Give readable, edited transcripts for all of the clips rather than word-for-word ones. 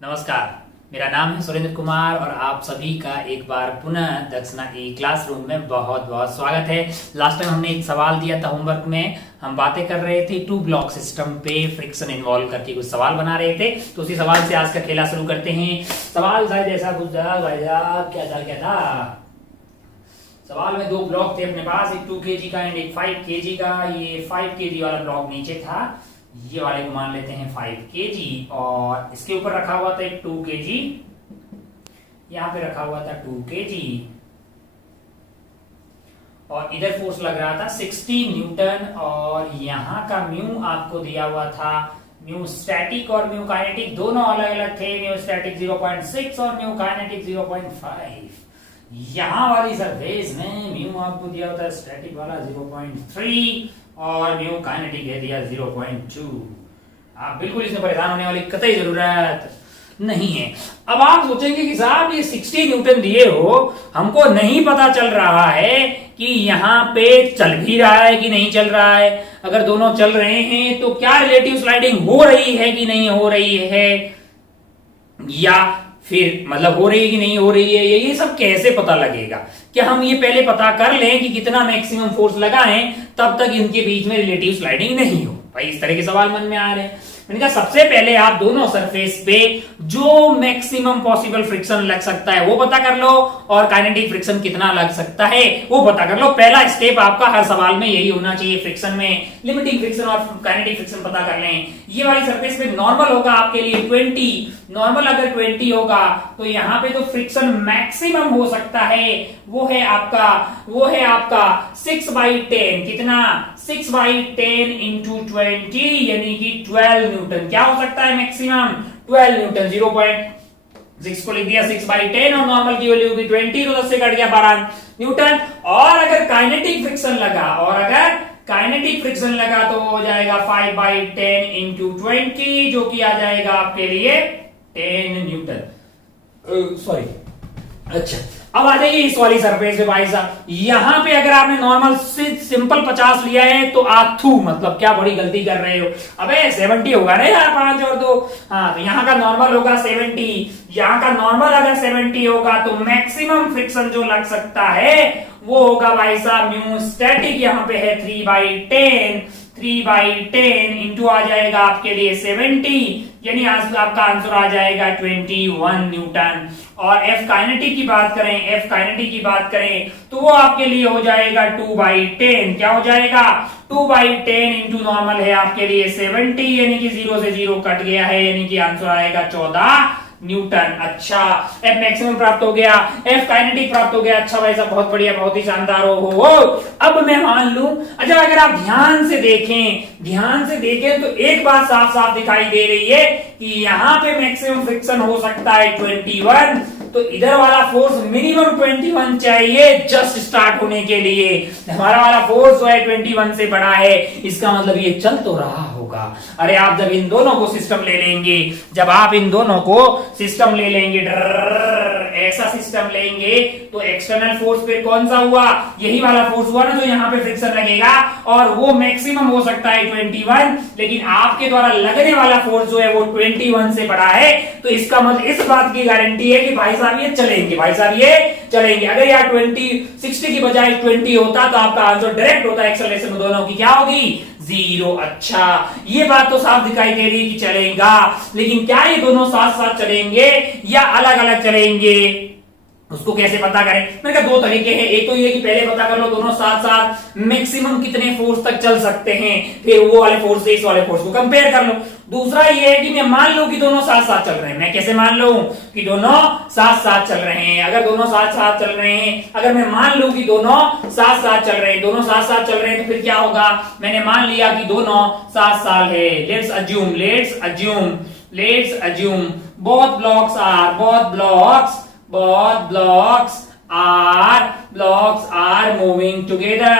नमस्कार, मेरा नाम है सुरेंद्र कुमार और आप सभी का एक बार पुनः दक्षिणा ई क्लासरूम में बहुत बहुत स्वागत है। लास्ट टाइम हमने एक सवाल दिया था होमवर्क में, हम बातें कर रहे थे टू ब्लॉक सिस्टम पे फ्रिक्शन इन्वॉल्व करके कुछ सवाल बना रहे थे। तो उसी सवाल से आज का खेला शुरू करते हैं। सवाल शायद ऐसा कुछ था भाई साहब, क्या था सवाल में दो ब्लॉक थे अपने पास, एक 2 kg का एंड एक 5 kg का। ये 5 kg वाला ब्लॉक नीचे था, ये वाले को मान लेते हैं 5 kg, और इसके ऊपर रखा हुआ था एक 2 kg, यहाँ पे रखा हुआ था 2 kg, और इधर फोर्स लग रहा था 60 न्यूटन, और यहाँ का म्यू आपको दिया हुआ था। म्यू स्टैटिक और म्यू काइनेटिक दोनों अलग अलग थे। म्यू स्टैटिक 0.6 और म्यू काइनेटिक 0.5। यहाँ वाली सरफेस में म्यू आपको दिया होता है स्टैटिक वाला 0.3 और म्यू काइनेटिक है दिया 0.2। आप बिल्कुल इसमें परेशान होने वाली कतई जरूरत नहीं है। अब आप सोचेंगे कि साहब ये 60 न्यूटन दिए हो, हमको नहीं पता चल रहा है कि यहाँ पे चल भी रहा है कि नहीं चल रहा है। अगर दोनों चल रहे हैं तो क्या रिलेटिव स्लाइडिंग हो रही है कि नहीं हो रही है, या फिर मतलब हो रही है कि नहीं हो रही है, ये सब कैसे पता लगेगा? क्या हम ये पहले पता कर लें कि कितना मैक्सिमम फोर्स लगाएं तब तक इनके बीच में रिलेटिव स्लाइडिंग नहीं हो? भाई इस तरह के सवाल मन में आ रहे हैं। मैंने कहा सबसे पहले आप दोनों सरफेस पे जो मैक्सिमम पॉसिबल फ्रिक्शन लग सकता है वो पता कर लो, और काइनेटिक फ्रिक्शन कितना लग सकता है वो पता कर लो। पहला स्टेप आपका हर सवाल में यही होना चाहिए। फ्रिक्शन में लिमिटिंग फ्रिक्शन और काइनेटिक फ्रिक्शन पता कर लें। ये वाली सरफेस पे नॉर्मल होगा आपके लिए 20। नॉर्मल अगर 20 होगा तो यहाँ पे जो फ्रिक्शन मैक्सिमम हो सकता है वो है आपका 6/10। कितना? 6/10 इंटू 20 यानी कि 12 न्यूटन। क्या हो सकता है मैक्सिमम? 12 न्यूटन। 0.6 को लिख दिया 6/10 और नॉर्मल की वैल्यू होगी 20, तो 10 से कट गया 12 न्यूटन। और अगर काइनेटिक फ्रिक्शन लगा तो हो जाएगा 5/10 इंटू 20, जो कि आ जाएगा आपके लिए 10 न्यूटन। सॉरी, अच्छा अब आ जाइए इस वाली सरफेस पे भाई साहब। यहां पे अगर आपने नॉर्मल सिंपल 50 लिया है तो आथू मतलब क्या बड़ी गलती कर रहे हो। अबे 70 होगा ना यार, 5 और 2। हाँ, तो यहाँ का नॉर्मल होगा 70। यहाँ का नॉर्मल अगर 70 होगा तो मैक्सिमम फ्रिक्शन जो लग सकता है वो होगा भाई साहब म्यू स्टैटिक। यहाँ पे है 3/10 इंटू आ जाएगा आपके लिए 70, यानी आपका आंसर आ जाएगा 21 न्यूटन। और एफ काइनेटिक की बात करें तो वो आपके लिए हो जाएगा 2/10। क्या हो जाएगा? 2/10 इंटू नॉर्मल है आपके लिए 70, यानी कि 0 से 0 कट गया है, यानी कि आंसर आएगा 14 न्यूटन। अच्छा, एफ मैक्सिमम प्राप्त हो गया, एफ काइनेटिक प्राप्त हो गया। अच्छा भाई साहब, बहुत बढ़िया, बहुत ही शानदार हो। अब मैं मान लूं, अच्छा अगर आप ध्यान से देखें तो एक बात साफ साफ दिखाई दे रही है कि यहाँ पे मैक्सिमम फ्रिक्शन हो सकता है 21, तो इधर वाला फोर्स मिनिमम 21 चाहिए जस्ट स्टार्ट होने के लिए। हमारा वाला फोर्स जो है 21 से बड़ा है, इसका मतलब ये चल तो रहा होगा। अरे आप जब इन दोनों को सिस्टम ले लेंगे, ऐसा सिस्टम लेंगे तो एक्सटर्नल फोर्स फिर कौन सा हुआ? यही वाला फोर्स हुआ ना जो यहाँ पे फ्रिक्शन लगेगा, और वो मैक्सिमम हो सकता है 21, लेकिन आपके द्वारा लगने वाला फोर्स जो है वो 21 से बड़ा है। तो इसका मतलब इस बात की गारंटी है कि भाई साहब ये चलेंगे। अगर यार 60 की बजाय 20 होता तो आपका आंसर डायरेक्ट होता, एक्सेलरेशन दोनों की क्या होगी? 0। अच्छा, ये बात तो साफ दिखाई दे रही है कि चलेगा, लेकिन क्या ये दोनों साथ साथ चलेंगे या अलग अलग चलेंगे, उसको कैसे पता करें? मैंने कहा दो तरीके हैं। एक तो ये कि पहले पता कर लो दोनों साथ साथ मैक्सिमम कितने फोर्स तक चल सकते हैं, फिर वो वाले फोर्स से इस वाले फोर्स को कंपेयर कर लो। दूसरा ये है कि मैं मान लूं कि दोनों साथ साथ चल रहे हैं। मैं कैसे मान लूं कि दोनों साथ साथ चल रहे हैं? अगर दोनों साथ साथ चल रहे हैं, अगर मैं मान लूं कि दोनों साथ साथ चल रहे हैं तो फिर क्या होगा? मैंने मान लिया कि दोनों साथ साथ है। Let's assume both blocks are moving together।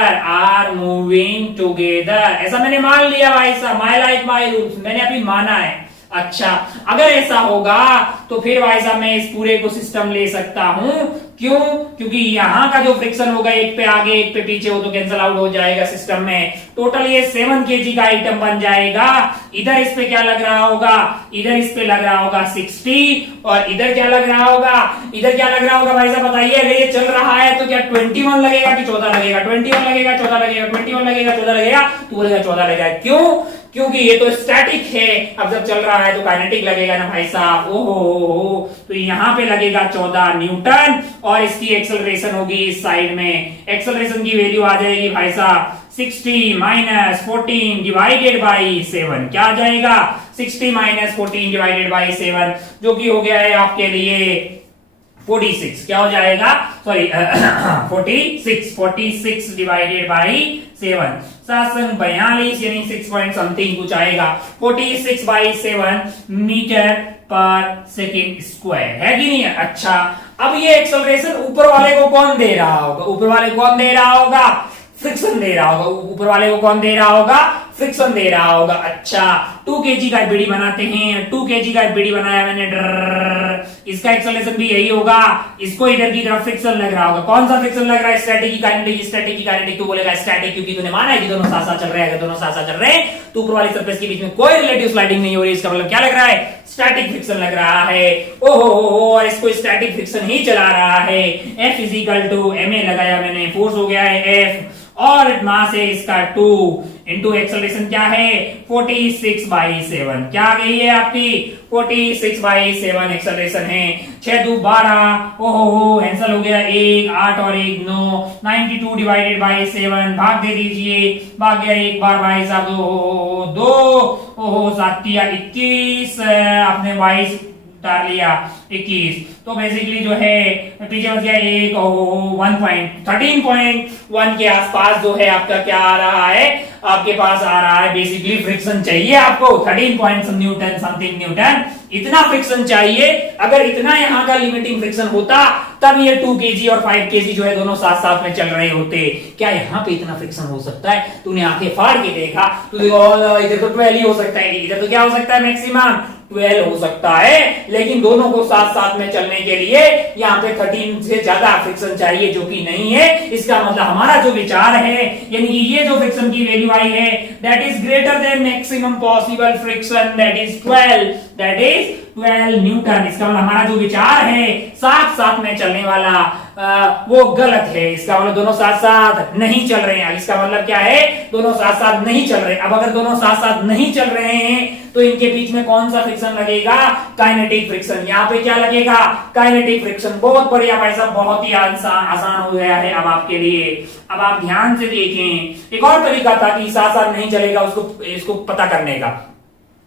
ऐसा मैंने मान लिया भाई साहब, माय लाइफ माय रूल्स, मैंने अभी माना है। अच्छा, अगर ऐसा होगा तो फिर भाई साहब मैं इस पूरे को सिस्टम ले सकता हूं। क्यों? क्योंकि यहां का जो फ्रिक्शन होगा एक पे आगे एक पे पीछे वो तो कैंसिल आउट हो जाएगा सिस्टम में। टोटल ये 7 kg का आइटम बन जाएगा। इधर इस पे क्या लग रहा होगा? इधर इस पे लग रहा होगा 60 और इधर क्या लग रहा होगा? इधर क्या लग रहा होगा भाई साहब बताइए? अगर ये चल रहा है तो क्या 21 लगेगा कि 14 लगेगा? 21 लगेगा, 14 लगेगा, 21 लगेगा, 14 लगेगा, तो बोलेगा 14 लगेगा। क्यों? क्योंकि ये तो स्टैटिक है। अब जब चल रहा है तो काइनेटिक लगेगा ना भाई साहब। ओहो, तो यहां पे लगेगा 14 न्यूटन और इसकी एक्सेलरेशन होगी इस साइड में। एक्सेलरेशन की वैल्यू आ जाएगी भाई साहब 60 माइनस 14 डिवाइडेड बाई 7। क्या आ जाएगा? 60 माइनस 14 डिवाइडेड बाई 7, जो कि हो गया है आपके लिए 46। क्या हो जाएगा? सॉरी 46 डिवाइडेड बाई 7, 742 यानी 6 पॉइंट समथिंग कुछ आएगा। 46 by 7 metre per second square है कि नहीं है? अच्छा, अब ये एक्सेलरेशन ऊपर वाले को कौन दे रहा होगा? ऊपर वाले को कौन दे रहा होगा? फ्रिक्शन दे रहा होगा। ऊपर वाले को कौन दे रहा होगा? फ्रिक्शन दे रहा होगा। अच्छा, 2 kg का बीड़ी बनाते हैं। 2 kg का बीड़ी बनाया मैंने, इसका एक्सेलरेशन भी यही होगा। इसको इधर की तरफ फ्रिक्शन लग रहा होगा। कौन सा फ्रिक्शन लग रहा है? स्टैटिक की काइनेटिक। स्टैटिक की काइनेटिक तो बोलेगा स्टैटिक, क्योंकि तूने माना है कि दोनों साथ साथ चल रहे हैं। अगर दोनों साथ साथ चल रहे हैं तो ऊपर वाली सरफेस के बीच में कोई रिलेटिव स्लाइडिंग नहीं हो रही। इसका मतलब क्या लग रहा है? स्टैटिक फ्रिक्शन लग रहा है। ओहो, और इसको स्टैटिक फ्रिक्शन ही चला रहा है। F इजिकल टू ma लगाया मैंने, फोर्स हो गया है F और मास है इसका 2 इंटू एक्सेलरेशन क्या है 46/7। क्या आ गई है आपकी 46/7 एक्सेलरेशन है। 6 2 12, ओहो आंसर हो गया 1 8 और 1 9, 92 डिवाइडेड बाई 7 भाग दे दीजिए, भाग गया एक बार भाई साहब 2, ओहो 7 21, आपने 22 उतार लिया 21। तो बेसिकली जो है पीछे बच गया 13.1 के आसपास जो है आपका क्या आ रहा है, आपके पास आ रहा है बेसिकली फ्रिक्शन चाहिए आपको 13 पॉइंट न्यूटन समथिंग न्यूटन, इतना फ्रिक्शन चाहिए। अगर इतना यहाँ का लिमिटिंग फ्रिक्शन होता तब ये 2 kg और 5 kg जो है दोनों साथ साथ में चल रहे होते। क्या यहाँ पे इतना फ्रिक्शन हो सकता है? तूने आंखें फाड़ के देखा तो इधर तो 12 ही हो सकता है, इधर तो क्या हो सकता है मैक्सिमम 12 हो सकता है, लेकिन दोनों को साथ साथ में चलने के लिए यहाँ पे 13 से ज्यादा फ्रिक्शन चाहिए, जो कि नहीं है। इसका मतलब हमारा जो विचार है, यानी कि ये जो फ्रिक्शन की वैल्यू आई है that is greater than maximum possible friction that is 12 Newton. इसका मतलब हमारा जो विचार है साथ साथ में चलने वाला वो गलत है। इसका मतलब दोनों साथ साथ नहीं चल रहे हैं। इसका मतलब क्या है? दोनों साथ साथ नहीं चल रहे। अब अगर दोनों साथ साथ नहीं चल रहे हैं तो इनके बीच में कौन सा फ्रिक्शन लगेगा? Kinetic friction. यहाँ पे क्या लगेगा? Kinetic friction. बहुत बढ़िया भाई साहब, बहुत ही आसान हो गया है अब आपके लिए। अब आप ध्यान से देखें, एक और तरीका था कि साथ साथ नहीं चलेगा उसको इसको पता करने का।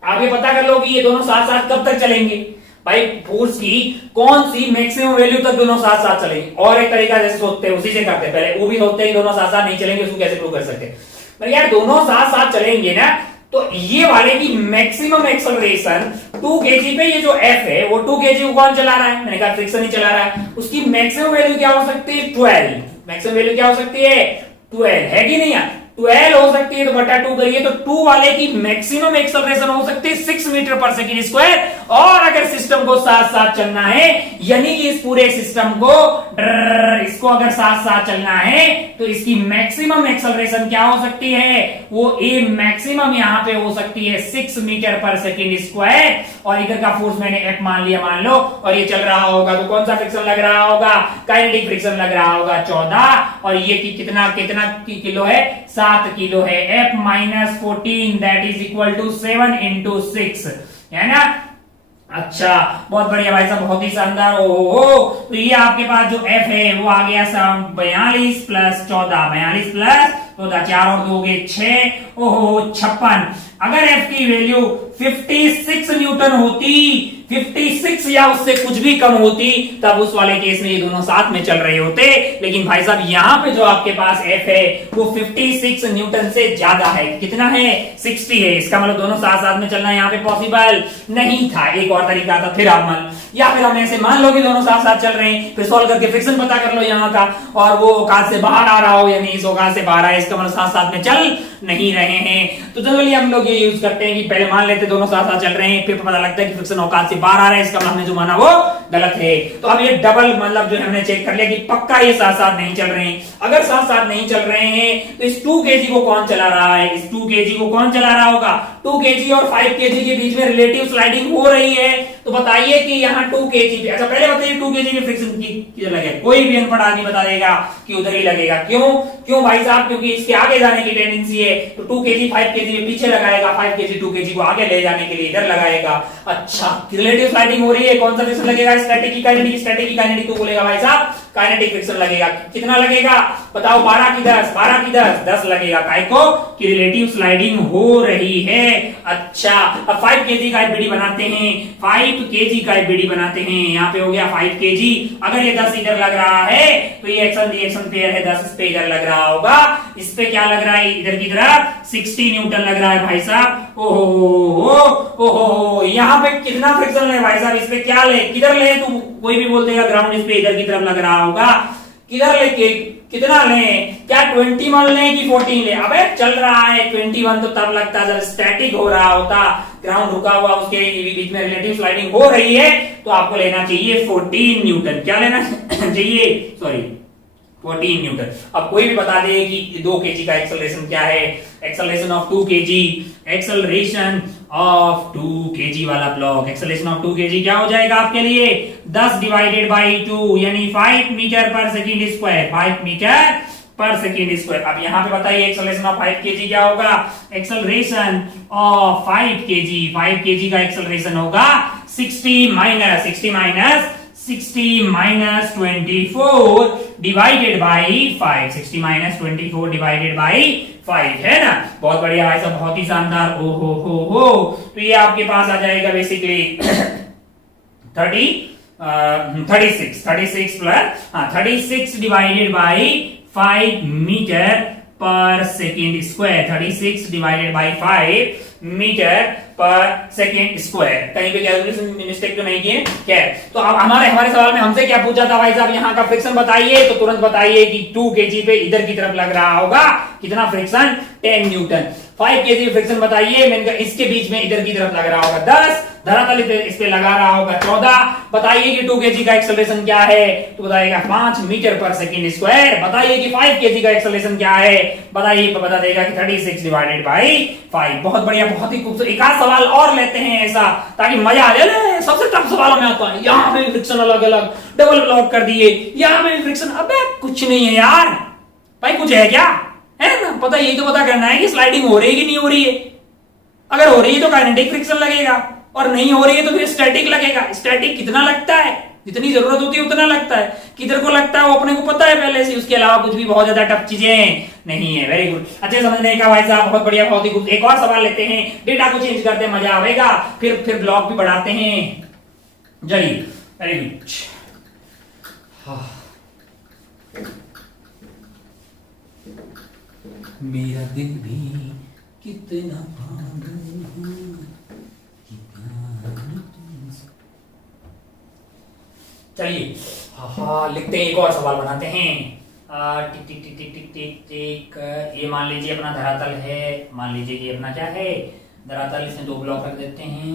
आप ये पता कर लो कि ये दोनों साथ साथ कब तक चलेंगे। भाई फोर्स की कौन सी मैक्सिमम वैल्यू तक दोनों साथ साथ चलेंगे। और एक तरीका जैसे सोचते हैं उसी से करते हैं, पहले वो भी सोचते हैं दोनों साथ साथ नहीं चलेंगे, उसको कैसे प्रूव कर सकते हैं। पर यार दोनों साथ साथ चलेंगे ना, तो ये वाले की मैक्सिमम एक्सेलरेशन 2 kg पे ये जो F है वो 2 kg को कौन चला रहा है? मैंने कहा फ्रिक्शन ही चला रहा है। उसकी मैक्सिमम वैल्यू क्या हो सकती है? 12। मैक्सिमम वैल्यू क्या हो सकती है? 12 है कि नहीं यार? 12 हो सकती है तो बटा 2 करिए तो 2 वाले की मैक्सिमम एक्सेलरेशन हो सकती है 6 मीटर पर सेकेंड स्क्वायर। और अगर सिस्टम को साथ साथ चलना है, यानी कि इस पूरे सिस्टम को इसको अगर साथ साथ चलना है तो इसकी मैक्सिमम एक्सेलरेशन क्या हो सकती है? वो ए मैक्सिमम यहां पे हो सकती है 6 मीटर पर सेकेंड स्क्वायर। और इधर का फोर्स मैंने F मान लिया, मान लो, और ये चल रहा होगा तो कौन सा फ्रिक्शन लग रहा होगा? काइनेटिक फ्रिक्शन लग रहा होगा 14। और ये कितना किलो है? 7 किलो है। F minus 14 that is equal to 7 into 6 है ना। अच्छा बहुत बढ़िया भाई साहब, बहुत ही शानदार। ओहो, तो ये आपके पास जो F है वो आ गया 42 प्लस 14, 42 प्लस 14, 4 और 2 हो गए 6, ओहो 56। अगर F की वैल्यू 56 न्यूटन होती, 56 या उससे कुछ भी कम होती तब उस वाले केस में ये दोनों साथ में चल रहे होते, लेकिन भाई साहब यहाँ पे जो आपके पास F है वो 56 न्यूटन से ज्यादा है। कितना है? 60 है। इसका मतलब दोनों साथ साथ में चलना यहाँ पे पॉसिबल नहीं था। एक और तरीका था, फिर आप या फिर हम ऐसे मान लो कि दोनों साथ साथ चल रहे हैं, फिर सॉल्व करके फ्रिक्शन पता कर लो यहाँ का, और वो औकात से बाहर आ रहा हो, यानी इस औकात से बाहर आए, इसका मतलब साथ साथ में चल नहीं रहे हैं। तो जनरली हम लोग ये यूज करते हैं कि पहले मान लेते दोनों साथ साथ चल रहे हैं, फिर पता लगता है कि फ्रिक्शन औकात से बाहर आ रहा है, इसका मतलब हमने जो माना वो गलत है। तो अब ये डबल मतलब जो हमने चेक कर लिया कि पक्का ये साथ साथ नहीं चल रहे हैं। अगर साथ साथ नहीं चल रहे हैं तो इस 2 kg को कौन चला रहा है? इस 2 kg को कौन चला रहा होगा? 2 kg और 5 kg के बीच में रिलेटिव स्लाइडिंग हो रही है। तो बताइए कि यहाँ 2 kg पे, अच्छा पहले बताइए 2 kg में फ्रिक्शन किधर लगेगा? कोई भी अनपढ़ आदमी बता देगा कि उधर ही लगेगा। क्यों भाई साहब? क्योंकि इसके आगे जाने की टेंडेंसी है, तो 2 kg 5 kg में पीछे लगाएगा, 5 kg 2 kg को आगे ले जाने के लिए इधर लगाएगा। अच्छा, रिलेटिव स्लाइडिंग हो रही है, कौन सा फ्रिक्शन लगेगा? स्टैटिक की काइनेटिक, स्टैटिक की काइनेटिक तो बोलेगा भाई साहब काइनेटिक फ्रिक्शन लगेगा। कितना लगेगा बताओ? 12 की 10, 12 की 10, 10 लगेगा। काय को? कि रिलेटिव स्लाइडिंग हो रही है। अच्छा, अब 5 kg का बीडी बनाते हैं, 5 kg का बीडी बनाते हैं। यहाँ पे हो गया 5 kg। अगर ये 10 इधर लग रहा है तो ये एक्शन रिएक्शन पेयर है, 10 इस पे इधर लग रहा होगा, इस पे क्या लग रहा है? इधर की तरफ 60 न्यूटन लग रहा है भाई साहब। ओहो, यहाँ पे कितना फ्रिक्शन है भाई साहब? इस पे क्या ले, किधर ले? तुम कोई भी बोल देगा ग्राउंड इस पे इधर की तरफ लग रहा होगा, किधर लेके कितना लें? क्या 21 लें कि 14 लें? अबे चल रहा है 21 तो तब लगता है जब स्टैटिक हो रहा होता, ग्राउंड रुका हुआ, उसके बीच में रिलेटिव स्लाइडिंग हो रही है, तो आपको लेना चाहिए 14 न्यूटन। क्या लेना चाहिए? Sorry 14 Newton. अब कोई भी बता दे कि 2 kg का एक्सेलरेशन क्या है? Acceleration of 2 kg, acceleration of 2 kg वाला ब्लॉक, एक्सेलरेशन ऑफ 2 kg क्या हो जाएगा आपके लिए? 10 डिवाइडेड बाई 2 यानी 5 metre per second square, 5 metre per second square. अब यहाँ पे बताइए एक्सेलरेशन ऑफ 5 kg क्या होगा? एक्सेलरेशन ऑफ 5 kg, 5 kg का एक्सेलरेशन होगा 60 minus 24 divided by 5, 60 minus 24 divided by 5, है ना? बहुत बढ़िया भाई साहब, बहुत ही शानदार। हो तो ये आपके पास आ जाएगा basically 36 plus 36 divided by 5 metre per second square, 36 divided by 5 metre per second square. कहीं पे कैलकुलेशन मिस्टेक तो नहीं किए? क्या तो अब हमारे सवाल में हमसे क्या पूछा था भाई साहब? यहाँ का फ्रिक्शन बताइए, तो तुरंत बताइए कि 2 kg पे इधर की तरफ लग रहा होगा कितना फ्रिक्शन? 10 न्यूटन। 5 kg फ्रिक्शन बताइए, मैंने कहा इसके बीच में इधर की तरफ लग रहा होगा 10, धरातल इस पे लगा रहा होगा 14। बताइए कि 2 kg का एक्सेलरेशन क्या है? तो बताइएगा 5 मीटर पर सेकेंड स्क्वायर। बताइए कि 5 kg का एक्सेलरेशन क्या है? बताइए, बता देगा कि 36 डिवाइडेड बाई 5। बहुत बढ़िया, बहुत ही खूबसूरत। एक आध सवाल और लेते हैं ऐसा ताकि मजा आ जाए। सबसे टफ सवालों में आता है, यहाँ पे फ्रिक्शन अलग अलग डबल ब्लॉक कर दिए, यहाँ पे फ्रिक्शन। अबे कुछ नहीं है यार भाई, कुछ है क्या? है ना? पता यही तो पता करना है कि स्लाइडिंग हो रही है कि नहीं हो रही है। अगर हो रही है तो काइनेटिक फ्रिक्शन लगेगा, और नहीं हो रही है तो फिर स्टैटिक लगेगा। स्टैटिक कितना लगता है? जितनी जरूरत होती है उतना लगता है। किधर को लगता है वो अपने को पता है पहले से, उसके अलावा कुछ भी बहुत ज्यादा टफ चीजें नहीं है। वेरी गुड, अच्छे समझने का भाई साहब, बहुत बढ़िया, बहुत ही गुड। एक और सवाल लेते हैं, डेटा को चेंज करते हैं, मजा आएगा, फिर ब्लॉक भी बढ़ाते हैं। चलिए, वेरी गुड। मेरा दिल भी कितना पागल है, चलिए लिखते हैं, एक और सवाल बनाते हैं। टिक टिक टिक टिक टिक टिक टिक। ये मान लीजिए अपना धरातल है, मान लीजिए कि अपना क्या है? धरातल। इसमें 2 ब्लॉक रख देते हैं।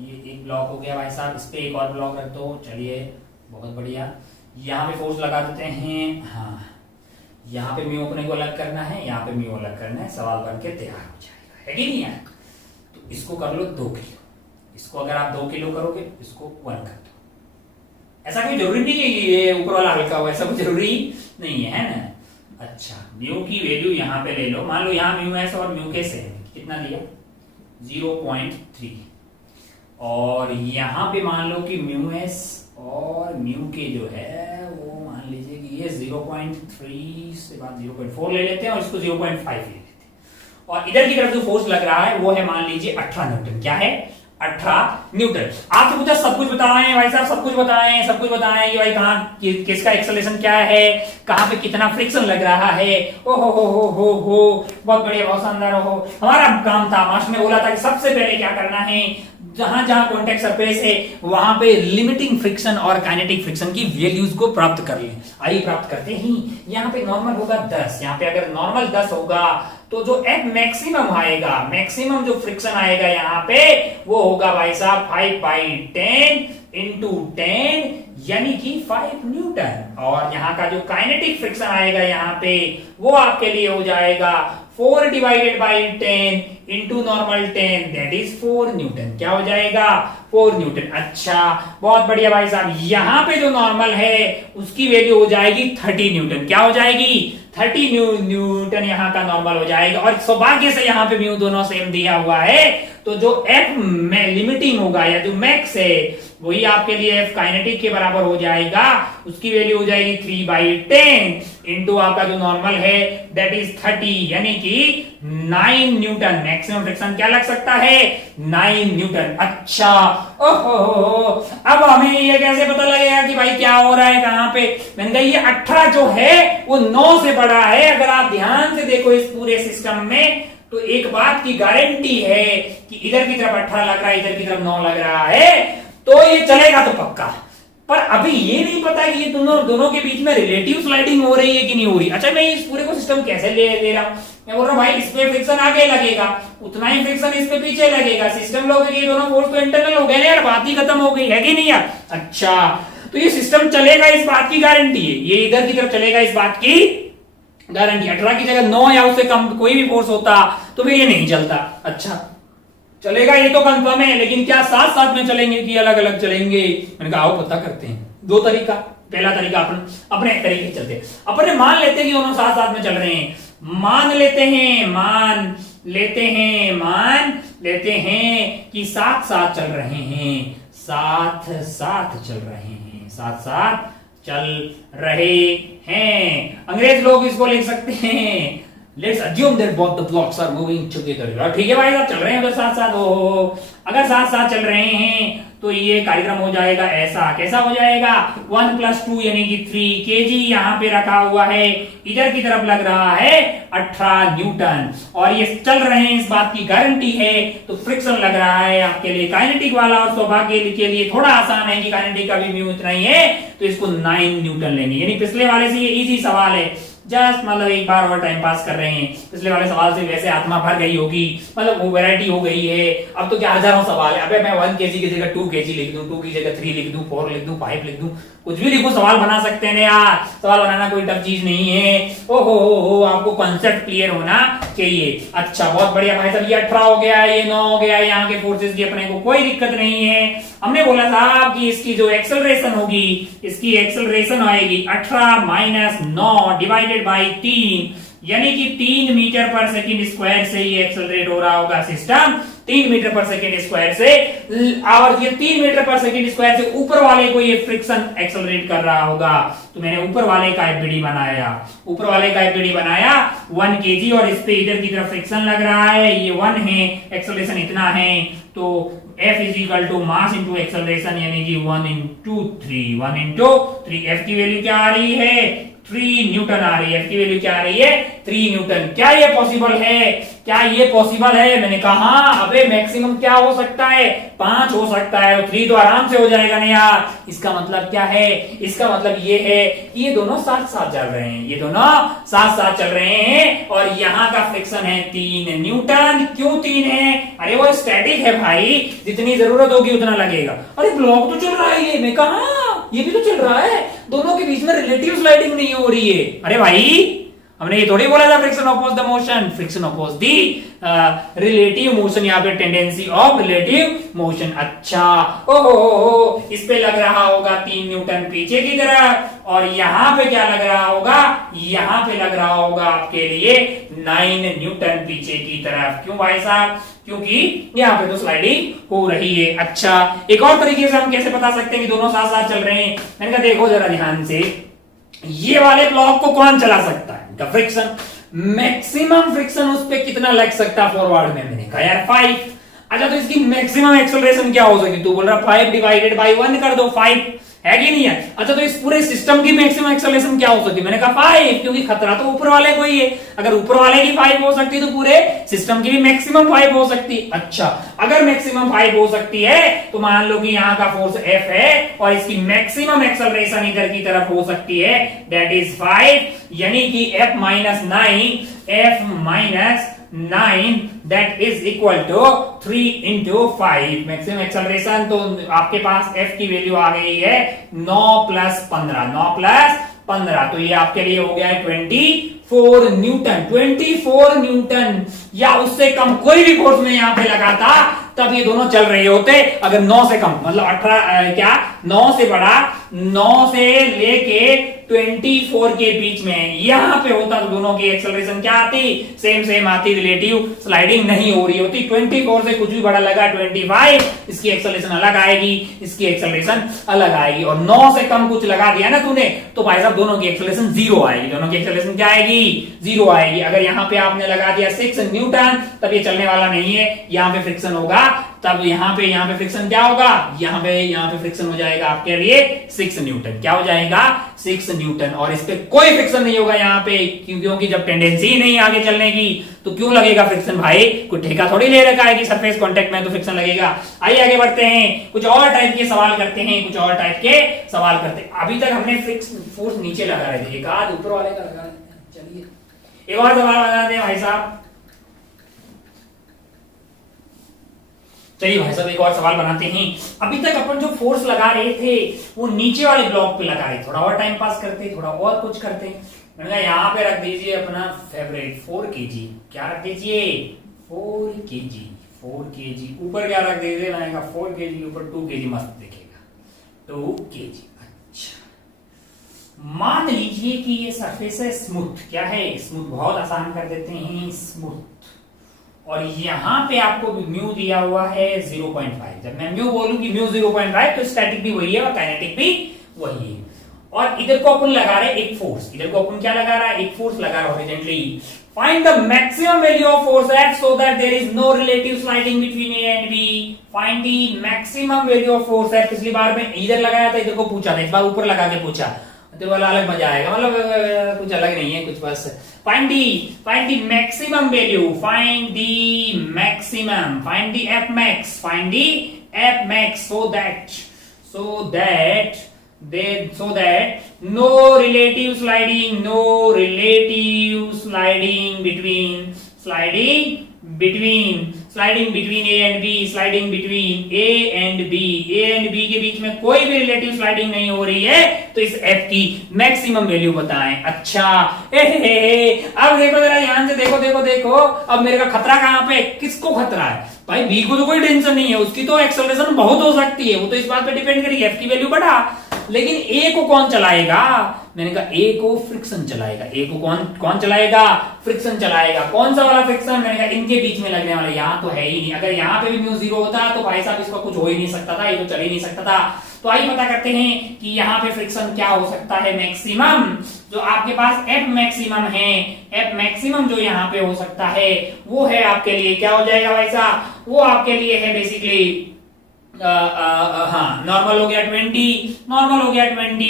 ये एक ब्लॉक हो गया भाई साहब, इस पे एक और ब्लॉक रख दो। चलिए, बहुत बढ़िया। यहाँ पे फोर्स लगा देते हैं। हाँ, यहाँ पे म्यू अपने को अलग करना है, यहाँ पे म्यू अलग करना है, सवाल बन के तैयार हो जाएगा, है कि नहीं है? तो इसको कर लो 2 किलो, इसको अगर आप 2 किलो करोगे, इसको 1 कर दो। ऐसा कोई जरूरी नहीं है ये ऊपर वाला हल्का हो, ऐसा कोई जरूरी नहीं है ना? अच्छा, म्यू की वैल्यू यहाँ पे ले लो। मान लो यहाँ म्यू एस और म्यू के से कितना दिया? 0.3। और यहाँ पे मान लो कि म्यू एस और म्यू के जो है वो मान लीजिए कि ये 0.3 से बाद 0.4 ले लेते हैं, और इसको 0.5 ले लेते हैं। और इधर की तरफ जो फोर्स लग रहा है वो है मान लीजिए 18 न्यूटन। क्या है? 18 न्यूटन। आपसे पूछा सब कुछ बताएं भाई साहब, सब कुछ बताएं कि भाई कहाँ किसका एक्सेलरेशन क्या है, कहाँ पे कितना फ्रिक्शन लग रहा है। ओ हो बहुत बढ़िया, बहुत शानदार। हो हमारा काम था, मास्टर ने बोला था कि सबसे पहले क्या करना है, जहां जहां कॉन्टेक्ट सरफेस है वहां पे लिमिटिंग फ्रिक्शन और काइनेटिक फ्रिक्शन की वैल्यूज को प्राप्त कर लें। आइए प्राप्त करते हैं। यहाँ पे नॉर्मल होगा 10, यहाँ पे अगर नॉर्मल 10 होगा तो जो एफ मैक्सिमम आएगा, मैक्सिमम जो फ्रिक्शन आएगा यहाँ पे वो होगा भाई साहब 5/10 इंटू 10 यानी कि 5 न्यूटन। और यहाँ का जो काइनेटिक फ्रिक्शन आएगा यहाँ पे वो आपके लिए हो जाएगा 4/10 into normal 10 that is 4 Newton. क्या हो जाएगा? 4 न्यूटन। अच्छा बहुत बढ़िया भाई साहब, यहाँ पे जो नॉर्मल है उसकी वैल्यू हो जाएगी 30 न्यूटन। क्या हो जाएगी? 30 न्यूटन यहाँ का नॉर्मल हो जाएगा। और सौभाग्य से यहाँ पे म्यू दोनों सेम दिया हुआ है, तो जो एफ में लिमिटिंग होगा या जो मैक्स है वही आपके लिए एफ काइनेटिक के बराबर हो जाएगा। उसकी वैल्यू हो जाएगी 3/10 इंटू आपका जो नॉर्मल है दैट इज 30 यानी कि 9 न्यूटन। मैक्सिमम फ्रिक्शन क्या लग सकता है? 9 न्यूटन। अच्छा ओहो, अब हमें ये कैसे पता लगेगा कि भाई क्या हो रहा है कहां पे? मैंने कहा ये 18 जो है वो 9 से बड़ा है। अगर आप ध्यान से देखो इस पूरे सिस्टम में तो एक बात की गारंटी है कि इधर की तरफ 18 लग रहा है, इधर की तरफ 9 लग रहा है, तो ये चलेगा तो पक्का। पर अभी ये नहीं पता कि ये दोनों के बीच में रिलेटिव स्लाइडिंग हो रही है कि नहीं हो रही। अच्छा मैं इस पूरे को सिस्टम कैसे ले रहा हूं? मैं बोल रहा हूं भाई इस पे फ्रिक्शन आगे लगेगा, उतना ही फ्रिक्शन इस पे पीछे लगेगा। सिस्टम लोग ये दोनों फोर्स तो इंटरनल हो गए यार, बात ही खत्म हो गई है कि नहीं यार? अच्छा तो ये सिस्टम चलेगा, इस बात की गारंटी है। ये इधर की तरफ चलेगा, इस बात की गारंटी। 18 की जगह 9 या उससे कम कोई भी फोर्स होता तो फिर ये नहीं चलता। अच्छा चलेगा ये तो कंफर्म है, लेकिन क्या साथ साथ में चलेंगे कि अलग अलग चलेंगे? मैंने कहा आओ पता करते हैं। दो तरीका, पहला तरीका अपने तरीके चलते हैं। अपने मान लेते हैं कि दोनों साथ साथ में चल रहे हैं। मान लेते हैं कि साथ साथ चल रहे हैं, साथ साथ चल रहे हैं। अंग्रेज लोग इसको लिख सकते हैं let's assume that both the blocks are moving together. ठीक है भाई साहब, चल रहे हैं उधर साथ साथ। हो अगर साथ साथ चल रहे हैं तो ये कार्यक्रम हो जाएगा ऐसा। कैसा हो जाएगा? 1 + 2 यानी कि 3 kg यहाँ पे रखा हुआ है, इधर की तरफ लग रहा है 18 न्यूटन। और ये चल रहे हैं, इस बात की गारंटी है। तो फ्रिक्शन लग रहा है आपके लिए काइनेटिक वाला, और सौभाग्य के लिए थोड़ा आसान है कि काइनेटिक का भी म्यू इतना ही है, तो इसको 9 न्यूटन लेंगे। यानी पिछले वाले से ये इजी सवाल है, जस्ट मतलब एक बार और टाइम पास कर रहे हैं। पिछले वाले सवाल से वैसे आत्मा भर गई होगी, मतलब वो वैरायटी हो गई है। अब तो क्या हजारों सवाल है। अबे मैं 1 kg की जगह 2 kg लिख दूं, 2 की जगह 3 लिख दूं, 4 लिख दूं, 5 लिख दूं, कुछ भी लिखो, सवाल बना सकते हैं यार। सवाल बनाना कोई टफ चीज नहीं है। ओहो आपको कॉन्सेप्ट क्लियर होना चाहिए। अच्छा बहुत बढ़िया भाई साहब, ये 18 हो गया, ये 9 हो गया, यहाँ के फोर्सेस की अपने को कोई दिक्कत नहीं है। हमने बोला था कि इसकी जो एक्सेलरेशन होगी, इसकी एक्सेलरेशन आएगी 18 - 9 डिवाइडेड बाई 3 यानी कि 3 मीटर पर सेकेंड स्क्वायर से ये एक्सेलरेट हो रहा होगा system, 3 metre per second square से। और ये 3 मीटर पर सेकेंड स्क्वायर से ऊपर वाले को ये फ्रिक्शन एक्सेलरेट कर रहा होगा। तो मैंने ऊपर वाले का एफबीडी बनाया, 1 kg, और इस पे इधर की तरफ फ्रिक्शन लग रहा है, ये 1 है, एक्सेलरेशन इतना है। तो F = मास इंटू एक्सेलरेशन यानी कि 1 × 3 F की वैल्यू क्या आ रही है? 3 न्यूटन आ रही है। F की वैल्यू क्या आ रही है? 3 न्यूटन। क्या ये पॉसिबल है? मैंने कहा अबे मैक्सिमम क्या हो सकता है? 5 हो सकता है, और 3 तो आराम से हो जाएगा ना यार। इसका मतलब क्या है? इसका मतलब ये है कि ये दोनों साथ साथ चल रहे हैं, और यहाँ का फ्रिक्शन है 3 न्यूटन। क्यों 3 है? अरे वो स्टैटिक है भाई, जितनी जरूरत होगी उतना लगेगा। अरे ब्लॉक तो चल रहा है, ये मैं कहा ये भी तो चल रहा है, दोनों के बीच में रिलेटिव स्लाइडिंग नहीं हो रही है। अरे भाई हमने ये थोड़ी बोला था friction oppose the motion, friction oppose the relative motion, यहाँ पे टेंडेंसी ऑफ रिलेटिव मोशन। अच्छा ओहो इस पे लग रहा होगा 3 न्यूटन पीछे की तरफ, और यहाँ पे क्या लग रहा होगा? यहाँ पे लग रहा होगा आपके लिए 9 न्यूटन पीछे की तरफ। क्यों भाई साहब? क्योंकि यहाँ पे तो स्लाइडिंग हो रही है। अच्छा एक और तरीके से हम कैसे बता सकते हैं कि दोनों साथ साथ चल रहे हैं? मैंने कहा देखो जरा ध्यान से, ये वाले ब्लॉक को कौन चला सकता है? इनका फ्रिक्शन, मैक्सिमम फ्रिक्शन उस पे कितना लग सकता है फॉरवर्ड में? मैंने कहा यार 5। अच्छा तो इसकी मैक्सिमम एक्सेलरेशन क्या हो सकती, तू बोल रहा 5 डिवाइडेड बाई 1 कर दो, 5 है कि नहीं है। अच्छा तो इस पूरे सिस्टम की मैक्सिमम एक्सेलरेशन क्या हो सकती है, मैंने कहा 5, क्योंकि खतरा तो ऊपर वाले को ही है। अगर ऊपर वाले की 5 हो सकती है तो पूरे सिस्टम की भी मैक्सिमम 5 हो सकती है। अच्छा अगर मैक्सिमम 5 हो सकती है तो मान लो कि यहाँ का फोर्स F है और इसकी मैक्सिमम एक्सेलरेशन इधर की तरफ हो सकती है, दैट इज 5, यानी कि F minus 9 that is equal to 3 into 5 maximum acceleration. तो आपके पास F की वैल्यू आ गई है 9 प्लस 15, तो ये आपके लिए हो गया है 24 न्यूटन। 24 न्यूटन या उससे कम कोई भी फोर्स में यहां पे लगाता तब ये दोनों चल रहे होते। अगर 9 से कम मतलब 18 क्या 9 से बड़ा, 9 से लेके 24 के बीच में यहां पे होता तो दोनों की एक्सेलरेशन क्या आती, सेम आती, रिलेटिव स्लाइडिंग नहीं हो रही होती। 24 से कुछ भी बड़ा लगा 25, इसकी एक्सेलरेशन अलग आएगी, इसकी एक्सेलरेशन अलग आएगी। और 9 से कम कुछ लगा दिया ना तूने तो भाई साहब दोनों की एक्सेलरेशन 0 आएगी, दोनों की एक्सेलरेशन क्या आएगी, 0 आएगी। अगर यहां पे आपने लगा दिया 6 न्यूटन तब ये चलने वाला नहीं है, यहां पे फ्रिक्शन होगा, तब यहां पे फ्रिक्शन क्या होगा, यहां पे फ्रिक्शन हो जाएगा आपके लिए 6 न्यूटन। क्या हो जाएगा 6 न्यूटन। और इस पे कोई फ्रिक्शन नहीं होगा यहाँ पे, क्योंकि जब टेंडेंसी नहीं आगे चलने की तो क्यों लगेगा फ्रिक्शन भाई, कोई ठेका थोड़ी ले रखा है कि सरफेस कांटेक्ट में तो फ्रिक्शन लगेगा। आइए आगे बढ़ते हैं, कुछ और टाइप के सवाल करते हैं, अभी तक हमने फोर्स नीचे लगा रहे थे, एक आध ऊपर वाले का लगा रहे थे। चलिए एक और सवाल बनाते हैं भाई साहब। चलिए भाई साहब एक और सवाल बनाते हैं। अभी तक अपन जो फोर्स लगा रहे थे वो नीचे वाले ब्लॉक पे लगा रहे, थोड़ा और टाइम पास करते, थोड़ा और कुछ करते। मैंने कहा यहाँ पे रख दीजिए अपना फेवरेट 4 kg, क्या रख दीजिए 4 kg, ऊपर क्या रख दीजिए, मैंने कहा 4 kg ऊपर 2 kg मस्त दिखेगा, 2 kg। अच्छा मान लीजिए कि ये सरफेस है स्मूथ, क्या है स्मूथ, बहुत आसान कर देते हैं स्मूथ, और यहां पे आपको म्यू दिया हुआ है 0.5। जब मैं म्यू बोलूं कि म्यू 0.5 तो स्टैटिक भी वही है और काइनेटिक भी वही है। और इधर को अपन लगा रहे एक फोर्स, इधर को अपन क्या लगा रहा है, एक फोर्स लगा रहा horizontally. Find the maximum value of force F so that there is no relative sliding between A and B। Find the maximum value of force F। पिछली बार में इधर लगाया था, इधर को पूछा था, इस बार ऊपर लगा के पूछा, तो वाला अलग मजा आएगा, मतलब कुछ अलग नहीं है कुछ, बस find the maximum value, find the maximum, find the F max, find the F max so that no relative sliding between A and B, sliding between A and B के बीच में कोई भी रिलेटिव स्लाइडिंग नहीं हो रही है, तो इस F की मैक्सिमम वैल्यू बताएं। अच्छा अब देखो जरा ध्यान से, देखो अब मेरे का खतरा कहां पे, किसको खतरा है भाई, B को तो कोई टेंशन नहीं है, उसकी तो एक्सेलरेशन बहुत हो सकती है, वो तो इस बात पे डिपेंड करेगी F की वैल्यू बढ़ा, लेकिन A को कौन चलाएगा, मैंने कहा A को फ्रिक्शन चलाएगा, A को कौन चलाएगा, फ्रिक्शन चलाएगा। कौन सा वाला फ्रिक्शन, मैंने कहा इनके बीच में लगने वाला, यहां तो है ही नहीं, अगर यहां पे भी म्यू 0 होता तो भाई साहब इसका कुछ हो ही नहीं सकता था, ये तो चल ही नहीं सकता था। तो आइए पता करते हैं कि यहाँ पे फ्रिक्शन क्या हो सकता है मैक्सिमम, जो आपके पास F मैक्सिमम है, F मैक्सिमम जो यहाँ पे हो सकता है वो है आपके लिए क्या हो जाएगा भाई साहब, वो आपके लिए है बेसिकली हाँ नॉर्मल हो गया 20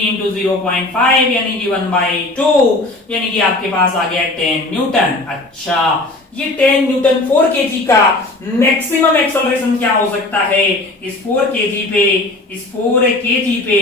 इंटू 0.5 यानी कि 1/2, यानी कि आपके पास आ गया 10 न्यूटन। अच्छा ये 10 न्यूटन 4 kg का मैक्सिमम एक्सेलरेशन क्या हो सकता है, इस 4 kg पे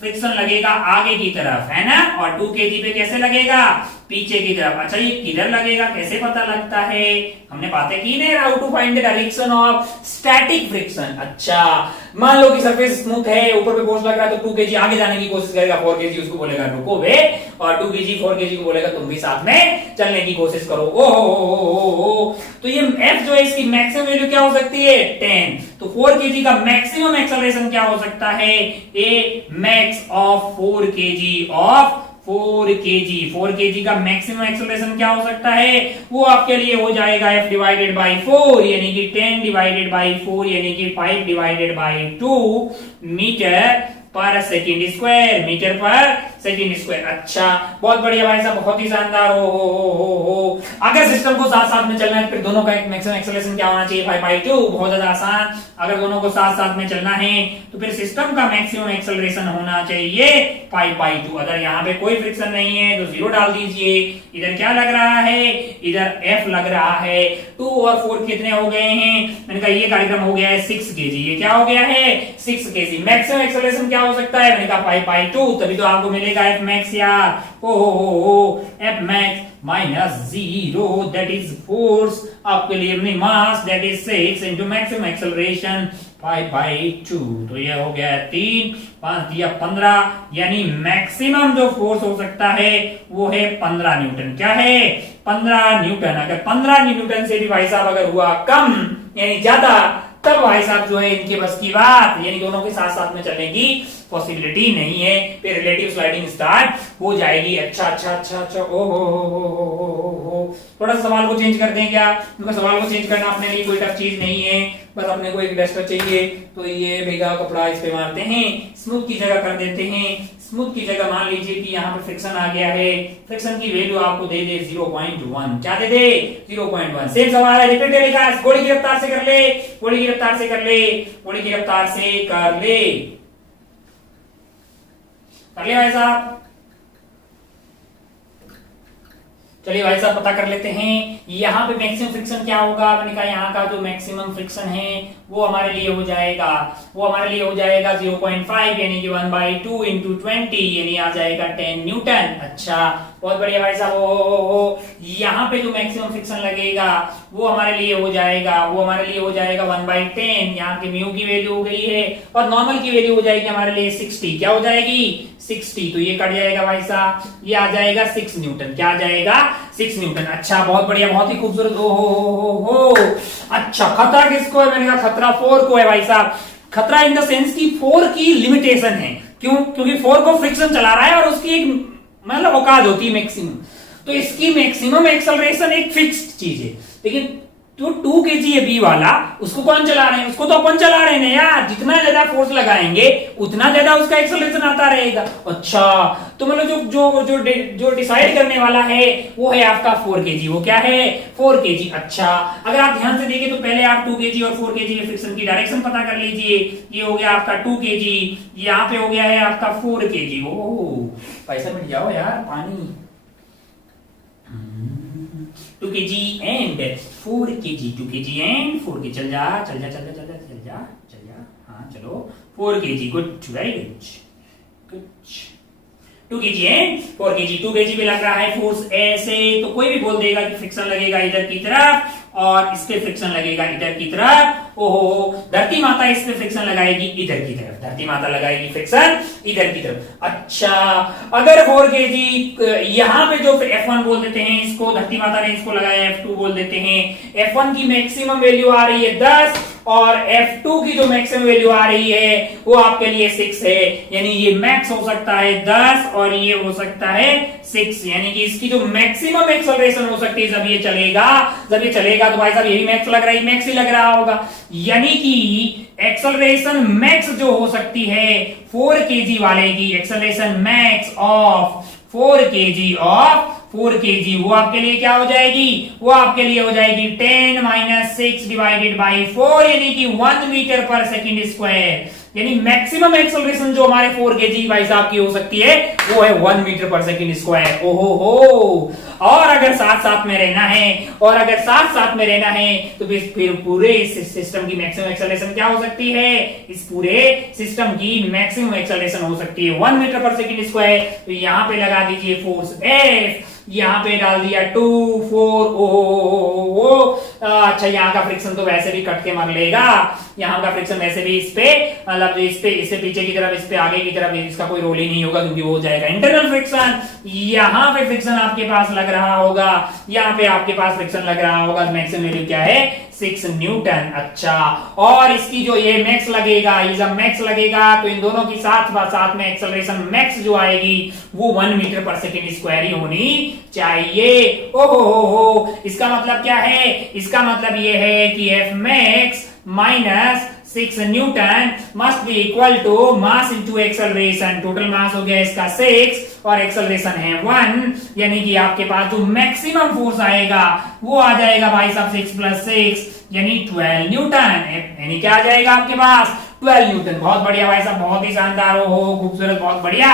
फ्रिक्शन लगेगा आगे की तरफ है ना, और 2 kg पे कैसे लगेगा, पीछे की तरफ। अच्छा ये किधर लगेगा, कैसे पता लगता है, हमने बातें की ना, how to find the direction of static friction. अच्छा मान लो कि सरफेस स्मूथ है, ऊपर पे फोर्स लग रहा है, तो 2 kg आगे जाने की कोशिश करेगा, 4 kg उसको बोलेगा रुको बे, और 2 kg 4 kg को बोलेगा तुम भी साथ में चलने की कोशिश करो। ओ तो ये F जो है इसकी मैक्सिमम वैल्यू क्या हो सकती है 10, तो 4 kg का मैक्सिमम एक्सेलरेशन क्या हो सकता है, ए मैक्स ऑफ 4 kg का मैक्सिमम एक्सेलरेशन क्या हो सकता है, वो आपके लिए हो जाएगा F डिवाइडेड बाई 4 यानी कि 10 डिवाइडेड बाई 4 यानी कि 5 divided by 2 metre per second square, metre पर सेकंड स्क्वायर। अच्छा बहुत बढ़िया भाई साहब, बहुत ही शानदार। हो अगर सिस्टम को साथ साथ में चलना है फिर दोनों का एक मैक्सिमम एक्सेलरेशन क्या होना चाहिए, 5/2। बहुत ज्यादा आसान। अगर दोनों को साथ साथ में चलना है तो फिर सिस्टम का मैक्सिमम एक्सेलरेशन होना चाहिए 5/2। अगर यहाँ पे कोई फ्रिक्शन नहीं है तो 0 डाल दीजिए। इधर क्या लग रहा है, इधर F लग रहा है। 2 और 4 कितने हो गए हैं, मैंने कहा ये कार्यक्रम हो गया है 6 kg। ये क्या हो गया है 6 kg। मैक्सिमम एक्सेलरेशन क्या हो सकता है, मैंने कहा 5/2, तभी तो आपको मिलेगा F max यार। F max -0 that is force, आपके लिए अपनी मास that is 6 into maximum acceleration 5/2। तो ये हो गया 3, 5 दिया 15, यानी मैक्सिमम जो फोर्स हो सकता है वो है 15 न्यूटन। क्या है 15 न्यूटन। अगर 15 न्यूटन से भी भाई साहब अगर हुआ कम यानी ज्यादा, तब भाई साहब जो है इनके बस की बात, यानी दोनों के साथ साथ में चलने की पॉसिबिलिटी नहीं है। फिर रिलेटिव स्लाइडिंग स्टार्ट हो जाएगी। अच्छा। ओ थोड़ा सवाल को चेंज कर दें क्या, क्योंकि सवाल को चेंज करना अपने लिए कोई टफ चीज नहीं है। बस अपने को एक डस्टर चाहिए, तो ये भीगा कपड़ा इस पे मारते हैं, स्मूथ की जगह कर देते हैं। स्मूथ की जगह मान लीजिए कि यहाँ पे फ्रिक्शन आ गया है। फ्रिक्शन की वैल्यू आपको दे दे 0.1। क्या दे दे 0.1। सेम सवाल है, रिपीटेड लिखा, गोली की रफ्तार से कर ले, गोली की रफ्तार से कर ले, गोली की रफ्तार से कर ले भाई साहब। चलिए भाई साहब पता कर लेते हैं यहाँ पे मैक्सिमम फ्रिक्शन क्या होगा। मैंने कहा यहाँ का जो मैक्सिमम फ्रिक्शन है वो हमारे लिए हो जाएगा 0.5 यानी कि 1/2 into 20 यानी आ जाएगा 10 न्यूटन। अच्छा बहुत बढ़िया भाई साहब। यहाँ पे जो मैक्सिमम फ्रिक्शन लगेगा वो हमारे लिए हो जाएगा 1/10। यहाँ की म्यू की वैल्यू हो गई है और नॉर्मल की वैल्यू हो जाएगी हमारे लिए 60। क्या हो जाएगी 60। तो ये कट जाएगा भाई साहब, ये आ जाएगा 6 न्यूटन। क्या आ जाएगा 6 न्यूटन। अच्छा बहुत बढ़िया, बहुत ही खूबसूरत। हो अच्छा खतरा किसको है, मैंने कहा खतरा 4 को है भाई साहब। खतरा इन द सेंस की 4 की लिमिटेशन है। क्यों, क्योंकि 4 को फ्रिक्शन चला रहा है और उसकी एक मतलब औकात होती है मैक्सिमम। तो इसकी मैक्सिमम एक्सेलरेशन एक फिक्स्ड चीज है। लेकिन तो 2 kg है बी वाला, उसको कौन चला रहे हैं, उसको तो अपन चला रहे हैं यार। जितना ज्यादा फोर्स लगाएंगे उतना ज्यादा उसका एक्सेलरेशन आता रहेगा। अच्छा तो मतलब जो डिसाइड करने वाला है वो है आपका 4 kg। वो क्या है 4 kg। अच्छा अगर आप ध्यान से देखें तो पहले आप 2 kg और 4 kg के फ्रिक्शन की डायरेक्शन पता कर लीजिए। ये हो गया आपका 2 kg, यहाँ पे हो गया है आपका 4 kg। पैसा मिट जाओ यार पानी। 2 kg and 4 kg, 2 kg and 4 kg। चल जा हाँ चलो 4 kg। Good, very good. 2 kg and 4 kg। 2 kg पे लग रहा है फोर्स ऐसे, तो कोई भी बोल देगा कि फ्रिक्शन लगेगा इधर की तरफ और इस पे फ्रिक्शन लगेगा इधर की तरफ। धरती माता इस पे फ्रिक्शन लगाएगी इधर की तरफ, धरती माता लगाएगी फ्रिक्शन इधर की तरफ। अच्छा अगर 4 kg यहाँ पे जो F1 बोल देते हैं इसको, धरती माता ने इसको लगाया F2 बोल देते हैं। F1 की मैक्सिमम वैल्यू आ रही है 10 और F2 की जो मैक्सिमम वैल्यू आ रही है वो आपके लिए 6 है। यानी ये मैक्स हो सकता है 10 और ये हो सकता है 6। यानी कि इसकी जो मैक्सिमम एक्सेलरेशन हो सकती है जब ये चलेगा तो भाई साहब यही मैक्स लग रहा है, मैक्स ही लग रहा होगा। यानी कि एक्सेलरेशन मैक्स जो हो सकती है 4 kg वाले की, एक्सेलरेशन मैक्स ऑफ 4 kg वो आपके लिए क्या हो जाएगी, वो आपके लिए हो जाएगी 10 - 6 डिवाइडेड बाई 4 यानी कि 1 मीटर पर सेकेंड स्क्वायर। यानी मैक्सिमम एक्सेलरेशन जो हमारे 4 kg भाई साहब की हो सकती है वो है 1 मीटर पर सेकेंड स्क्वायर। और अगर साथ साथ में रहना है तो फिर पूरे इस सिस्टम की मैक्सिमम एक्सेलरेशन क्या हो सकती है, इस पूरे सिस्टम की मैक्सिमम एक्सेलरेशन हो सकती है 1 मीटर पर सेकेंड स्क्वायर। तो यहां पे लगा दीजिए फोर्स F, यहाँ पे डाल दिया 2 4 अच्छा यहाँ का फ्रिक्शन तो वैसे भी कट के मर लेगा। यहाँ का फ्रिक्शन वैसे भी इस पे मतलब इससे पीछे की तरफ, इस पे आगे की तरफ इसका कोई रोल ही नहीं होगा क्योंकि वो हो जाएगा इंटरनल फ्रिक्शन। यहाँ पे फ्रिक्शन आपके पास लग रहा होगा, यहाँ पे आपके पास फ्रिक्शन लग रहा होगा। मैक्सिमम वैल्यू क्या है 6 न्यूटन। अच्छा और इसकी जो ये मैक्स लगेगा, ये जब मैक्स लगेगा तो इन दोनों की साथ में एक्सेलरेशन मैक्स जो आएगी वो 1 मीटर पर सेकेंड स्क्वायर ही होनी चाहिए। इसका मतलब क्या है, इसका मतलब ये है कि F max minus 6 newton must be equal to mass into acceleration. Total mass हो गया इसका 6 और एक्सेलरेशन है 1, यानी कि आपके पास जो मैक्सिमम फोर्स आएगा वो आ जाएगा भाई साहब 6 + 6 यानी 12 न्यूटन। यानी क्या आ जाएगा आपके पास 12 न्यूटन। बहुत बढ़िया भाई साहब, बहुत ही शानदार हो, खूबसूरत, बहुत बढ़िया।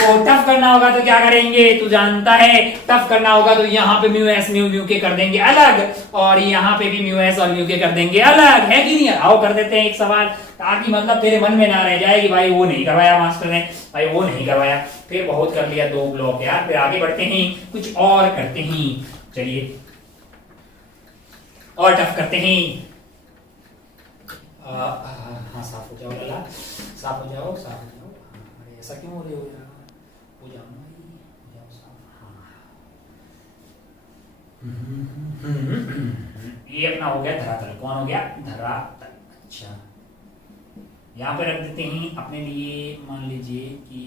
और टफ करना होगा तो क्या करेंगे, तू जानता है, टफ करना होगा तो यहाँ पे म्यू एस म्यू म्यू के कर देंगे अलग, और यहाँ पे भी म्यू एस और म्यू के कर देंगे अलग, है कि नहीं। आओ कर देते हैं एक सवाल, ताकि मतलब तेरे मन में ना रह जाए कि भाई वो नहीं करवाया मास्टर ने, भाई वो नहीं करवाया, फिर बहुत कर लिया 2 ब्लॉक यार। फिर आगे बढ़ते हैं, कुछ और करते हैं, चलिए और टफ करते हैं। हाँ साफ हो जाओ लला, साफ हो जाओ, साफ हो जाओ। अरे ऐसा क्यों हो रहे हो यार, हो जाओ ना, हो जाओ साफ। ये अपना हो गया धरातल। कौन हो गया, धरातल। अच्छा, यहां पे रख देते हैं अपने लिए, मान लीजिए कि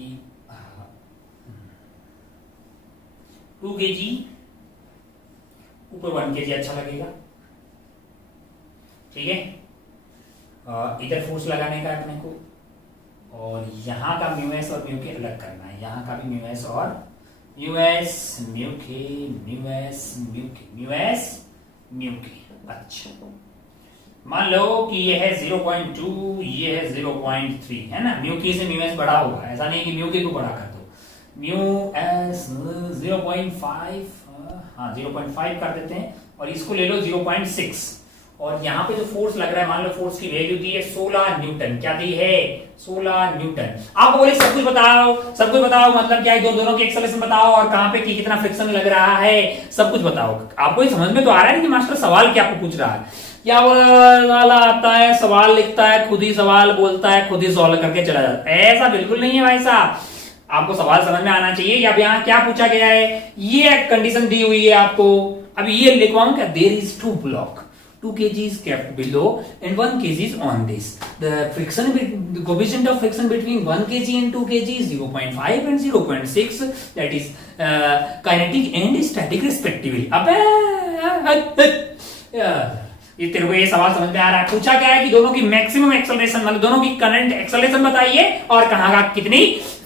2 kg, ऊपर 1 kg अच्छा लगेगा, ठीक है। इधर फोर्स लगाने का अपने को, और यहाँ का म्यू एस और म्यू के अलग करना है, यहाँ का भी म्यू एस और म्यू एस म्यू के, म्यू एस म्यू के, म्यू एस म्यू के। अच्छा, मान लो कि ये है 0.2, ये है 0.3, है ना। म्यू के से म्यू एस बड़ा होगा, ऐसा नहीं कि म्यू के को बड़ा कर दो। म्यू एस 0.5, हाँ 0.5 कर देते हैं, और इसको ले लो 0.6, और यहाँ पे जो फोर्स लग रहा है, मान लो फोर्स की वैल्यू दी है 16 न्यूटन। क्या दी है, 16 न्यूटन। आप बोले सब कुछ बताओ, सब कुछ बताओ, मतलब क्या है, दोनों की एक्सेलरेशन बताओ, और कहाँ पे कितना फ्रिक्शन लग रहा है, सब कुछ बताओ। आपको ये समझ में तो आ रहा है कि मास्टर सवाल क्या आपको पूछ रहा है, क्या वाला आता है, सवाल लिखता है, खुद ही सवाल बोलता है, खुद ही सॉल्व करके चला जाता है। ऐसा बिल्कुल नहीं है भाई साहब, आपको सवाल समझ में आना चाहिए। या यहाँ क्या पूछा गया है, ये कंडीशन दी हुई है आपको। अभी ये लिखवाऊं क्या, there is 2 block, 2 kg is kept below and 1 kg is on this. The friction, the coefficient of friction between 1 kg and 2 kg is 0.5 and 0.6. That is kinetic and static respectively. अबे ये तेरे को ये सवाल समझ में आ रहा है। पूछा क्या है कि दोनों की मैक्सिमम एक्सेलरेशन, मतलब दोनों की करंट एक्सेलरेशन बताइए, और कहाँ का कितनी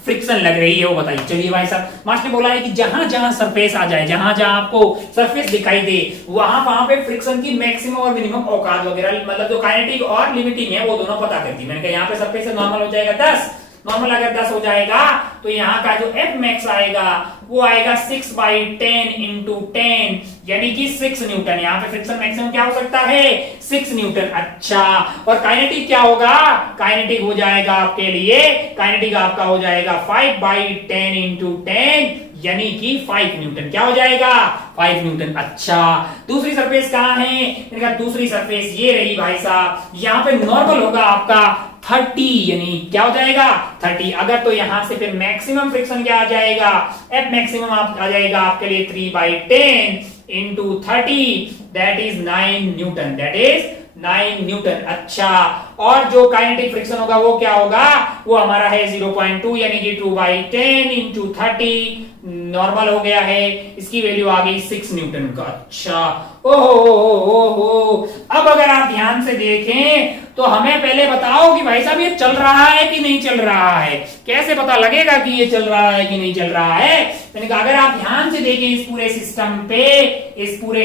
फ्रिक्शन लग रही है वो बताइए। चलिए भाई साहब, मास्टर ने बोला है कि जहां जहां सरफेस आ जाए, जहां जहां आपको सरफेस दिखाई दे, वहां वहां पे फ्रिक्शन की मैक्सिमम और मिनिमम औकात वगैरह, मतलब जो काइनेटिक और लिमिटिंग है, वो दोनों पता करती है। मैंने कहा यहाँ पे सरफेस नॉर्मल हो जाएगा 10, नॉर्मल अगर 10 हो जाएगा तो यहाँ का जो एफ मैक्स आएगा वो आएगा 6/10 इंटू 10, यानी कि 6 न्यूटन। यहाँ पे फ्रिक्शन मैक्सिमम क्या हो सकता है, 6 न्यूटन। अच्छा, और काइनेटिक क्या होगा, काइनेटिक हो जाएगा आपके लिए, काइनेटिक आपका हो जाएगा 5/10 इंटू 10, यानी कि 5 न्यूटन। क्या हो जाएगा, 5 न्यूटन। अच्छा, दूसरी सरफेस कहां है, मैंने कहा दूसरी सरफेस ये रही भाई साहब। यहाँ पे नॉर्मल होगा आपका 30, यानी क्या हो जाएगा 30। अगर तो यहां से फिर मैक्सिमम फ्रिक्शन क्या आ जाएगा, एफ मैक्सिमम आ जाएगा आपके लिए 3/10 into 30, that is 9 Newton, that is 9 Newton. अच्छा, और जो काइनेटिक फ्रिक्शन होगा वो क्या होगा, वो हमारा है 0.2, यानी कि 2/10 इंटू 30, नॉर्मल हो गया है, इसकी वैल्यू आ गई 6 न्यूटन का। अच्छा, ओहो, अब अगर आप ध्यान से देखें तो हमें पहले बताओ कि भाई साहब ये चल रहा है कि नहीं चल रहा है, कैसे पता लगेगा कि ये चल रहा है कि नहीं चल रहा है। मैंने कहा अगर आप ध्यान से देखें इस पूरे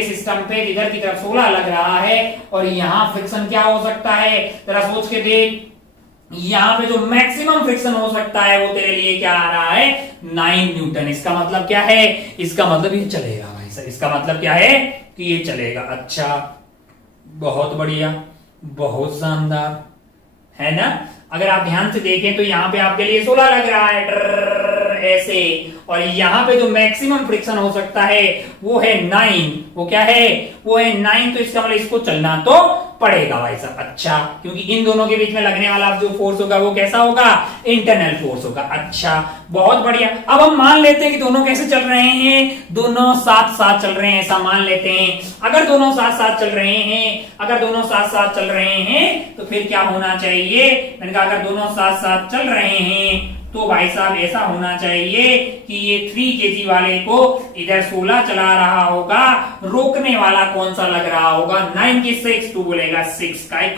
सिस्टम पे इधर की तरफ 16 लग रहा है, और यहाँ फ्रिक्शन क्या हो सकता है, जरा सोच के देख। यहाँ पे जो मैक्सिमम फ्रिक्शन हो सकता है वो तेरे लिए क्या आ रहा है, 9 न्यूटन। इसका मतलब क्या है, इसका मतलब ये चलेगा भाई साहब, इसका मतलब क्या है कि ये चलेगा। अच्छा, बहुत बढ़िया, बहुत शानदार, है ना। अगर आप ध्यान से देखें तो यहाँ पे आपके लिए 16 लग रहा है ऐसे, और यहाँ पे जो मैक्सिमम फ्रिक्शन हो सकता है वो है 9, वो क्या है, वो है 9, तो इसका मतलब इसको चलना तो पड़ेगा भाई साहब। अच्छा, क्योंकि इन दोनों के बीच में लगने वाला जो फोर्स होगा वो कैसा होगा, इंटरनल फोर्स होगा। अच्छा, बहुत बढ़िया। अब हम मान लेते हैं कि दोनों कैसे चल रहे हैं, दोनों साथ साथ चल रहे हैं, ऐसा मान लेते हैं। अगर दोनों साथ साथ चल रहे हैं, अगर दोनों साथ साथ चल रहे हैं तो फिर क्या होना चाहिए, मैंने कहा अगर दोनों साथ साथ चल रहे हैं तो भाई साहब ऐसा होना चाहिए कि ये 3 kg वाले को इधर 16 चला रहा होगा, रोकने वाला कौन सा लग रहा होगा 9 की 6, तो बोलेगा 6 काय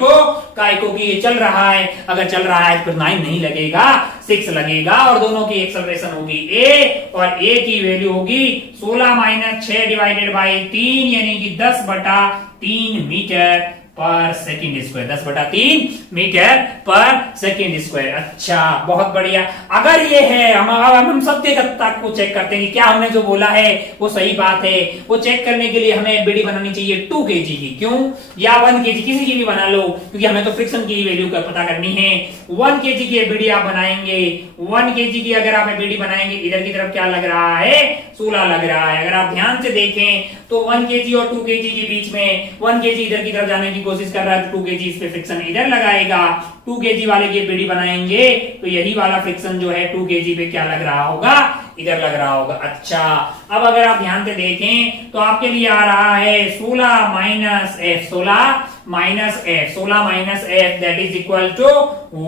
को कि ये चल रहा है, अगर चल रहा है तो फिर 9 नहीं लगेगा 6 लगेगा, और दोनों की एक्सेलरेशन होगी a, और a की वैल्यू होगी 16 माइनस 6 डिवाइडेड बाई 3 यानी कि 10/3 metre per second square, 10/3 metre per second square. अच्छा बहुत बढ़िया। अगर ये है हम सत्यता को चेक करते हैं कि क्या हमने जो बोला है वो सही बात है। वो चेक करने के लिए हमें बीडी बनानी चाहिए 2 kg की, क्यों, या 1 kg किसी की भी बना लो, क्योंकि हमें तो फ्रिक्शन की वैल्यू का पता करनी है। 1 kg की बीडी आप बनाएंगे, 1 kg की अगर आप बीडी बनाएंगे, इधर की तरफ क्या लग रहा है 16 लग रहा है। अगर आप ध्यान से देखें तो 1 kg और 2 kg के बीच में 1 kg इधर की तरफ जाने की कोशिश कर रहा है तो 2 kg इस पे फ्रिक्शन इधर लगाएगा। 2 kg वाले की बीडी बनाएंगे तो यही वाला फ्रिक्शन जो है 2 kg पे क्या लग रहा होगा, इधर लग रहा होगा। अच्छा अब अगर आप ध्यान से देखें तो आपके लिए आ रहा है 16 minus F, 16 minus F that is equal to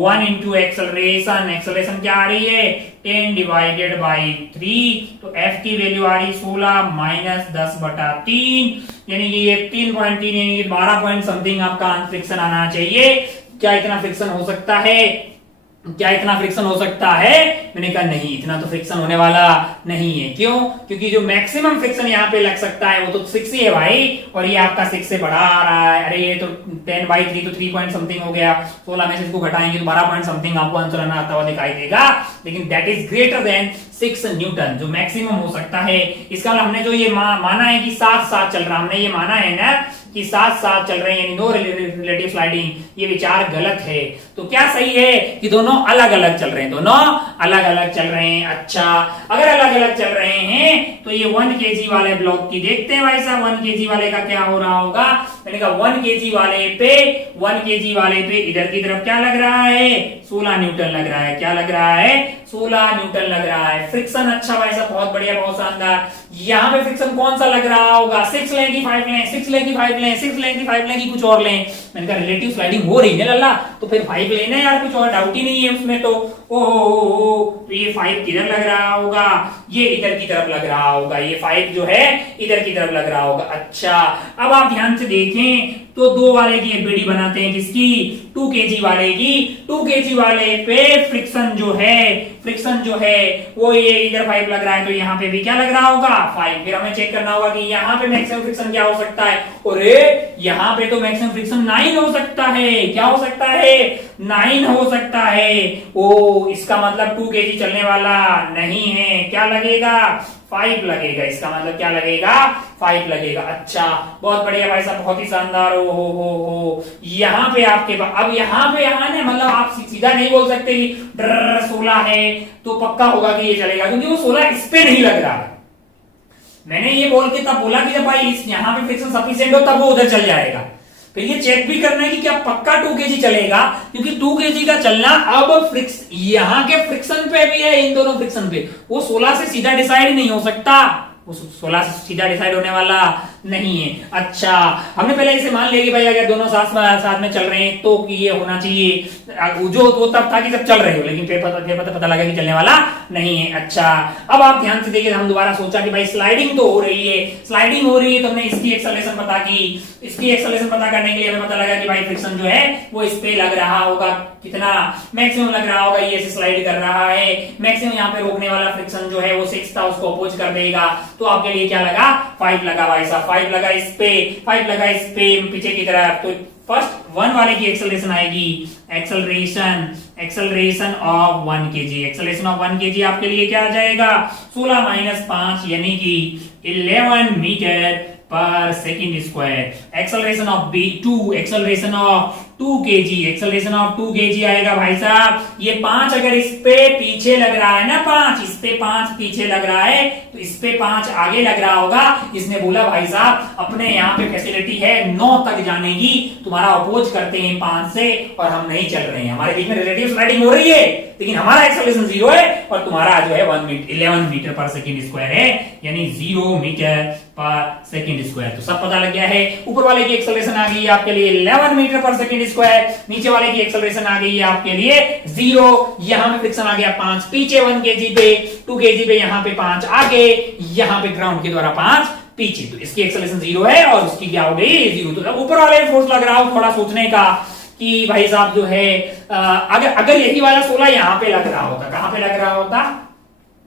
1 into acceleration. Acceleration क्या आ रही है 10 डिवाइडेड बाई 3, तो एफ की वैल्यू आ रही 16 माइनस 10/3 यानी कि ये 3.3 यानी कि 12 पॉइंट समथिंग आपका फ्रिक्शन आना चाहिए। क्या इतना फ्रिक्शन हो सकता है, क्या इतना फ्रिक्शन हो सकता है? मैंने कहा नहीं, इतना तो फ्रिक्शन होने वाला नहीं है। क्यों? क्योंकि जो मैक्सिमम फ्रिक्शन यहाँ पे लग सकता है वो तो 6 ही है भाई, और ये आपका 6 से बढ़ा आ रहा है। अरे ये तो 10/3 तो 3 पॉइंट समथिंग हो गया, 16 में से इसको घटाएंगे तो 12 पॉइंट समथिंग आपको आंसर आता हुआ दिखाई देगा। लेकिन that is greater than 6 Newton, जो मैक्सिमम हो सकता है। इसका मतलब हमने जो ये माना है कि साथ साथ चल रहा, हमने ये माना है ना कि साथ साथ चल रहे हैं यानी नो रिलेटिव स्लाइडिंग, ये विचार गलत है। तो क्या सही है कि दोनों अलग अलग चल रहे हैं, दोनों अलग अलग चल रहे हैं। अच्छा अगर अलग अलग चल रहे हैं तो ये 1 kg वाले ब्लॉक की देखते हैं भाई साहब, 1 kg वाले का क्या हो रहा होगा। मैंने कहा 1 kg वाले पे इधर की तरफ क्या लग रहा है 16 न्यूटन लग रहा है। क्या लग रहा है 16 न्यूटन लग रहा है। फ्रिक्शन अच्छा भाई साहब, बहुत बढ़िया, बहुत शानदार। यहाँ पे फ्रिक्शन कौन सा लग रहा होगा, 6 लें कि 5 लें, 6 लें कि 5 लें, 6 लें कि 5 लें कि कुछ और लें। मैंने कहा रिलेटिव स्लाइडिंग हो रही है लल्ला, तो फिर 5 लेना यार, कुछ और डाउट ही नहीं है उसमें। तो तो ये 5 किधर लग रहा होगा, ये इधर की तरफ लग रहा होगा, ये 5 जो है इधर की तरफ लग रहा होगा। अच्छा अब आप ध्यान से देखें तो 2 वाले की बीडी बनाते हैं, किसकी 2 kg वाले की। 2 kg वाले पे फ्रिक्शन जो है वो ये इधर 5 लग रहा है, तो यहाँ पे भी क्या लग रहा होगा 5। फिर हमें चेक करना होगा कि यहाँ पे मैक्सिमम फ्रिक्शन क्या हो सकता है। और यहाँ पे तो मैक्सिमम फ्रिक्शन 9 हो सकता है। क्या हो सकता है 9 हो सकता है। ओ इसका मतलब 2 kg चलने वाला नहीं है, क्या लगेगा 5 लगेगा। इसका मतलब क्या लगेगा 5 लगेगा। अच्छा बहुत बढ़िया भाई साहब, बहुत ही शानदार। हो यहाँ पे आपके पास अब यहाँ ने मतलब आप सीधा नहीं बोल सकते कि 16 है तो पक्का होगा कि ये चलेगा, क्योंकि वो 16 इस पे नहीं लग रहा है। मैंने ये बोल के तब बोला कि जब भाई इस यहाँ पे फ्रिक्शन सफिशिएंट हो तब वो उधर चल जाएगा। फिर ये चेक भी करना है कि क्या पक्का 2 kg चलेगा, क्योंकि 2 kg का चलना अब यहाँ के फ्रिक्शन पे भी है, इन दोनों फ्रिक्शन पे। वो 16 से सीधा डिसाइड नहीं हो सकता, वो 16 से सीधा डिसाइड होने वाला नहीं है। अच्छा हमने पहले इसे मान लिया कि भाई अगर दोनों साथ में चल रहे हैं तो ये होना चाहिए जो तो तब था कि सब चल रहे हो, लेकिन फिर पता लगा कि चलने वाला नहीं है। अच्छा अब आप ध्यान से देखिए, हम दोबारा सोचा कि भाई स्लाइडिंग तो हो रही है, तो हमने इसकी एक्सेलरेशन पता की। इसकी एक्सेलरेशन पता करने के लिए हमें पता लगा कि भाई फ्रिक्शन जो है वो इस पे लग रहा होगा, कितना मैक्सिमम लग रहा होगा, ये स्लाइड कर रहा है। मैक्सिमम यहाँ पे रोकने वाला फ्रिक्शन जो है वो 6 था, उसको अपोज कर देगा। तो आपके लिए क्या लगा 5 लगा भाई साहब, 5 लगा इस पे, 5 लगा इस पे पीछे की तरफ। तो फर्स्ट 1 वाले की एक्सेलरेशन आएगी, acceleration of 1 kg। Acceleration of 1 kg आपके लिए क्या आ जाएगा 16 माइनस 5 यानी कि 11 metre per second square. Acceleration of B2, acceleration of 2 kg, acceleration of 2 kg आएगा भाई साहब। ये 5 अगर इस पे पीछे लग रहा है ना, 5 इस पे 5 पीछे लग रहा है तो इस पे 5 आगे लग रहा होगा। इसने बोला भाई साहब अपने यहाँ पे फैसिलिटी है 9 तक जाने की, तुम्हारा अपोज करते हैं 5 से और हम नहीं चल रहे हैं, हमारे बीच में रिलेटिव स्लाइडिंग हो रही है। लेकिन हमारा एक्सेलरेशन 0 है और तुम्हारा जो है 11 मीटर पर सेकेंड स्क्वायर है, यानी 0 मीटर पर सेकेंड स्क्वायर। तो सब पता लग गया है। ऊपर वाले की एक्सेलरेशन आ गई है आपके लिए 11 मीटर पर सेकेंड स्क्वायर, नीचे वाले की एक्सेलरेशन आ गई है आपके लिए 0। यहां पे फ्रिक्शन आ गया 5, पीछे 1 kg पे, 2 kg पे, यहां पे 5 आगे, यहां पे ग्राउंड के द्वारा 5 पीछे। तो इसकी एक्सेलरेशन 0 है और उसकी क्या हो गई 0। तो ऊपर वाले फोर्स लग रहा हो थोड़ा सोचने का कि भाई साहब जो है अगर यही वाला 16 यहां पे लग रहा होता, कहां पे लग रहा होता,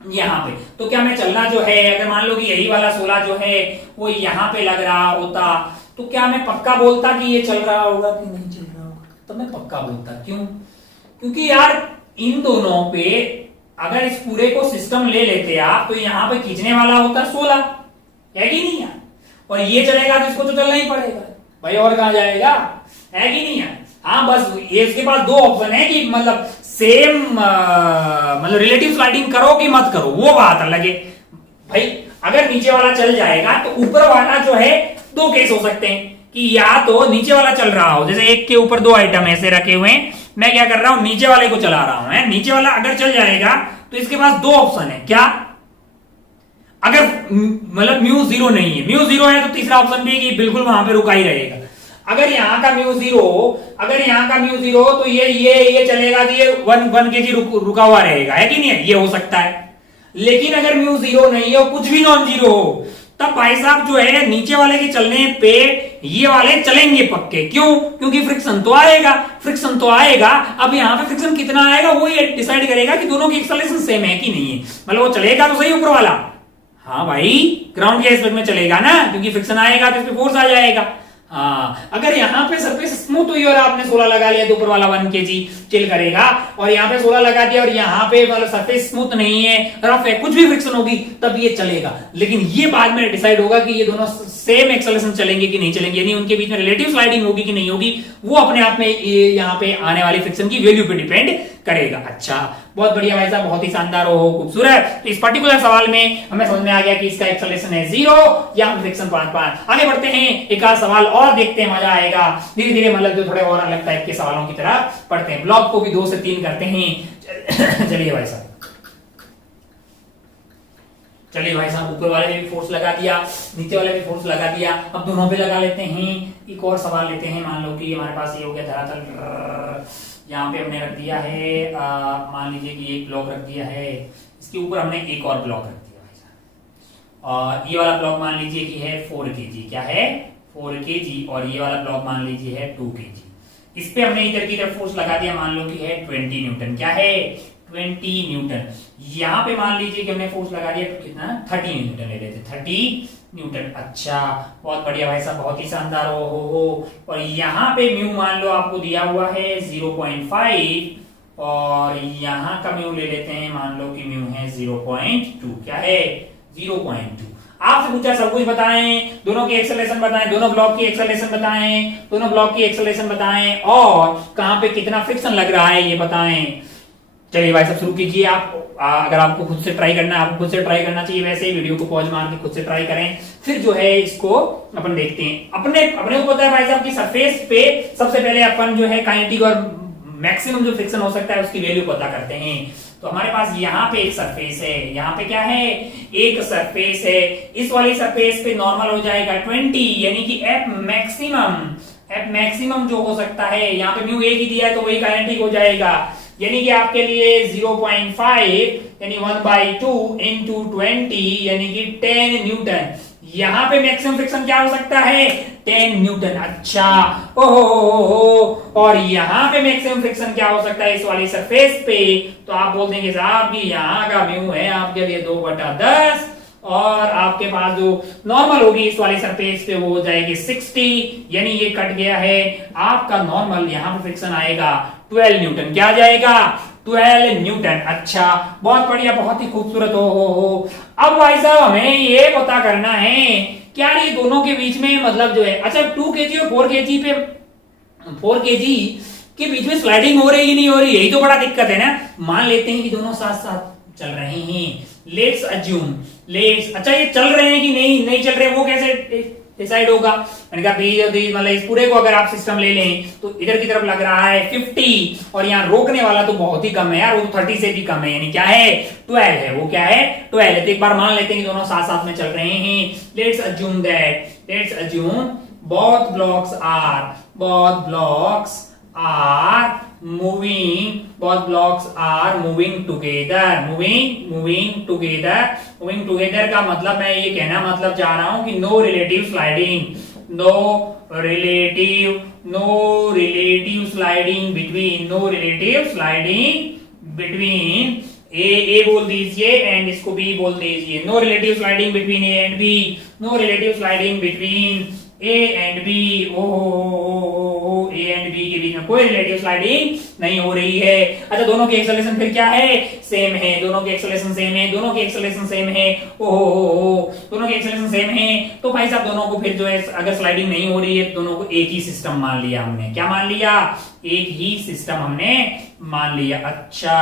यहां पे, तो क्या मैं चलना जो है, अगर मान लो कि यही वाला 16 जो है वो यहां पे लग रहा होता, तो क्या मैं पक्का बोलता कि ये चल रहा होगा कि नहीं चल रहा होगा? तो मैं पक्का बोलता। क्यों? क्योंकि यार इन दोनों पे अगर इस पूरे को सिस्टम ले लेते आप, तो यहां पे खींचने वाला होता 16, है कि नहीं यार? और ये चलेगा तो इसको तो चलना ही पड़ेगा भाई, और कहां जाएगा, है कि नहीं यार? हाँ, बस ये इसके पास दो ऑप्शन है कि मतलब सेम मतलब रिलेटिव स्लाइडिंग करो कि मत करो, वो बात अलग है भाई। अगर नीचे वाला चल जाएगा तो ऊपर वाला जो है दो केस हो सकते हैं कि या तो नीचे वाला चल रहा हो, जैसे एक के ऊपर 2 आइटम ऐसे रखे हुए हैं, मैं क्या कर रहा हूं, नीचे वाले को चला रहा हूं, नीचे वाला अगर चल जाएगा तो इसके पास 2 ऑप्शन है। क्या? अगर मतलब म्यू 0 नहीं है, म्यू 0 है तो तीसरा ऑप्शन भी है कि बिल्कुल वहां पे रुका ही रहेगा। अगर यहाँ का म्यू 0, अगर यहाँ का म्यू 0, तो ये चलेगा कि ये 1 kg रुका हुआ रहेगा, है कि नहीं है? ये हो सकता है। लेकिन अगर म्यू 0 नहीं हो, कुछ भी नॉन जीरो हो, तब भाई साहब जो है नीचे वाले के चलने पे ये वाले चलेंगे पक्के। क्यों? क्योंकि फ्रिक्शन तो आएगा, फ्रिक्शन तो आएगा। अब यहाँ पे फ्रिक्शन कितना आएगा वो ये डिसाइड करेगा कि दोनों की एक्सेलरेशन सेम है कि नहीं है। मतलब वो चलेगा तो सही ऊपर वाला, हाँ भाई ग्राउंड के एस्पेक्ट में चलेगा ना, क्योंकि फ्रिक्शन आएगा तो इस पे फोर्स आ जाएगा। हाँ, अगर यहाँ पे सरफेस स्मूथ हुई और आपने 16 लगा लिया तो ऊपर वाला 1 kg चिल करेगा, और यहाँ पे 16 लगा दिया और यहाँ पे मतलब सरफेस स्मूथ नहीं है, रफ है, कुछ भी फ्रिक्शन होगी तब ये चलेगा। लेकिन ये बाद में डिसाइड होगा कि ये दोनों सेम एक्सेलरेशन चलेंगे कि नहीं चलेंगे, यानी उनके बीच में रिलेटिव स्लाइडिंग होगी कि नहीं होगी, वो अपने आप में यहाँ पे आने वाली फ्रिक्शन की वैल्यू पे डिपेंड करेगा। अच्छा, बहुत बढ़िया भाई साहब, बहुत ही शानदार हो, खूबसूरत। तो इस पर्टिकुलर सवाल में हमें समझ में आ गया कि इसका एक्सेलरेशन है 0 या फ्रिक्शन 5। आगे बढ़ते हैं, एक आध सवाल और देखते हैं, मजा आएगा। धीरे धीरे मतलब जो थोड़े और अलग टाइप के सवालों की तरफ पढ़ते हैं। ब्लॉक को भी 2 से 3 करते हैं। चलिए भाई साहब, चलिए भाई साहब, ऊपर वाले में भी फोर्स लगा दिया, नीचे वाले में फोर्स लगा दिया, अब दोनों पे लगा लेते हैं। एक और सवाल लेते हैं। मान लो कि हमारे पास ये हो गया धरातल, यहाँ पे हमने रख दिया है, मान लीजिए कि एक ब्लॉक रख दिया है, इसके ऊपर हमने एक और ब्लॉक रख दिया भाई साहब, और ये वाला ब्लॉक मान लीजिए कि है 4 kg, क्या है 4 kg, और ये वाला ब्लॉक मान लीजिए है 2 kg। इस पे हमने इधर की तरफ फोर्स लगा दिया, मान लो कि है 20 न्यूटन, क्या है 20 न्यूटन। यहाँ पे मान लीजिए कि हमने फोर्स लगा दिया कितना, 30 न्यूटन ले लेते, 30 न्यूटन। अच्छा, बहुत बढ़िया भाई साहब, बहुत ही शानदार हो। और यहाँ पे म्यू मान लो आपको दिया हुआ है 0.5, और यहाँ का म्यू ले लेते हैं, मान लो कि म्यू है 0.2, क्या है 0.2। आपसे पूछा सब कुछ बताएं, दोनों की एक्सेलरेशन बताएं, दोनों ब्लॉक की एक्सेलरेशन बताएं, दोनों ब्लॉक की एक्सेलरेशन बताएं, और कहां पे कितना फ्रिक्शन लग रहा है ये बताएं। चलिए भाई साहब शुरू कीजिए। आप अगर आपको खुद से ट्राई करना है, आपको खुद से ट्राई करना चाहिए, वैसे ही वीडियो को पॉज मार के खुद से ट्राई करें, फिर जो है इसको अपन देखते हैं। अपने को पता है भाई साहब की सरफेस पे सबसे पहले अपन जो है काइनेटिक और मैक्सिमम जो फ्रिक्शन हो सकता है उसकी वैल्यू पता करते हैं। तो हमारे पास यहाँ पे एक सरफेस है, यहाँ पे क्या है एक सरफेस है, इस वाली सरफेस पे नॉर्मल हो जाएगा 20, यानी कि एफ मैक्सिमम जो हो सकता है, यहाँ पे म्यू एक ही दिया है तो वही काइनेटिक हो जाएगा, यानी कि आपके लिए 0.5 यानी 1/2 इंटू 20 यानी कि 10 न्यूटन। यहां पे मैक्सिमम फ्रिक्शन क्या हो सकता है 10 न्यूटन। अच्छा, ओहो, और यहां पे मैक्सिमम फ्रिक्शन क्या हो सकता है इस वाली सरफेस पे, तो आप बोल देंगे साहब कि यहां का म्यू है आपके लिए 2/10, और आपके पास जो नॉर्मल होगी इस वाली सरफेस पे वो हो जाएगी 60, यानी ये कट गया है आपका नॉर्मल, यहां पे फ्रिक्शन आएगा 12 न्यूटन। क्या आ जाएगा 12 न्यूटन। अच्छा, बहुत बढ़िया, बहुत ही खूबसूरत हो। अब भाई साहब हमें ये पता करना है क्या ये दोनों के बीच में मतलब जो है, अच्छा 2 kg और 4 kg पे 4 kg के बीच में स्लाइडिंग हो रही है नहीं हो रही, यही तो बड़ा दिक्कत है ना। मान लेते हैं कि दोनों साथ साथ चल रहे हैं, लेट्स अज्यूम, अच्छा ये चल रहे हैं कि नहीं चल रहे, वो कैसे डिसाइड होगा। मैंने कहा बी मतलब इस पूरे को अगर आप सिस्टम ले लें तो इधर की तरफ लग रहा है 50 और यहाँ रोकने वाला तो बहुत ही कम है यार, वो 30 से भी कम है, यानी क्या है 12 है। वो क्या है 12 है। तो एक बार मान लेते हैं कि दोनों साथ साथ में चल रहे हैं। Let's assume both blocks are moving together। moving together का मतलब मैं ये कहना मतलब चाह रहा हूं कि no relative sliding between ए बोल दीजिए एंड इसको बी बोल दीजिए। No relative sliding between A and B, no relative sliding between A and B. ओ ए एंड बी के बीच में कोई रिलेटिव स्लाइडिंग नहीं हो रही है। अच्छा दोनों की एक्सेलरेशन फिर क्या है सेम है, दोनों की एक्सेलरेशन सेम है, दोनों की एक्सेलरेशन सेम है। दोनों की एक्सेलरेशन सेम है तो भाई साहब दोनों को फिर जो है अगर स्लाइडिंग नहीं हो रही है तो दोनों को एक ही सिस्टम मान लिया हमने। क्या मान लिया एक ही सिस्टम हमने मान लिया। अच्छा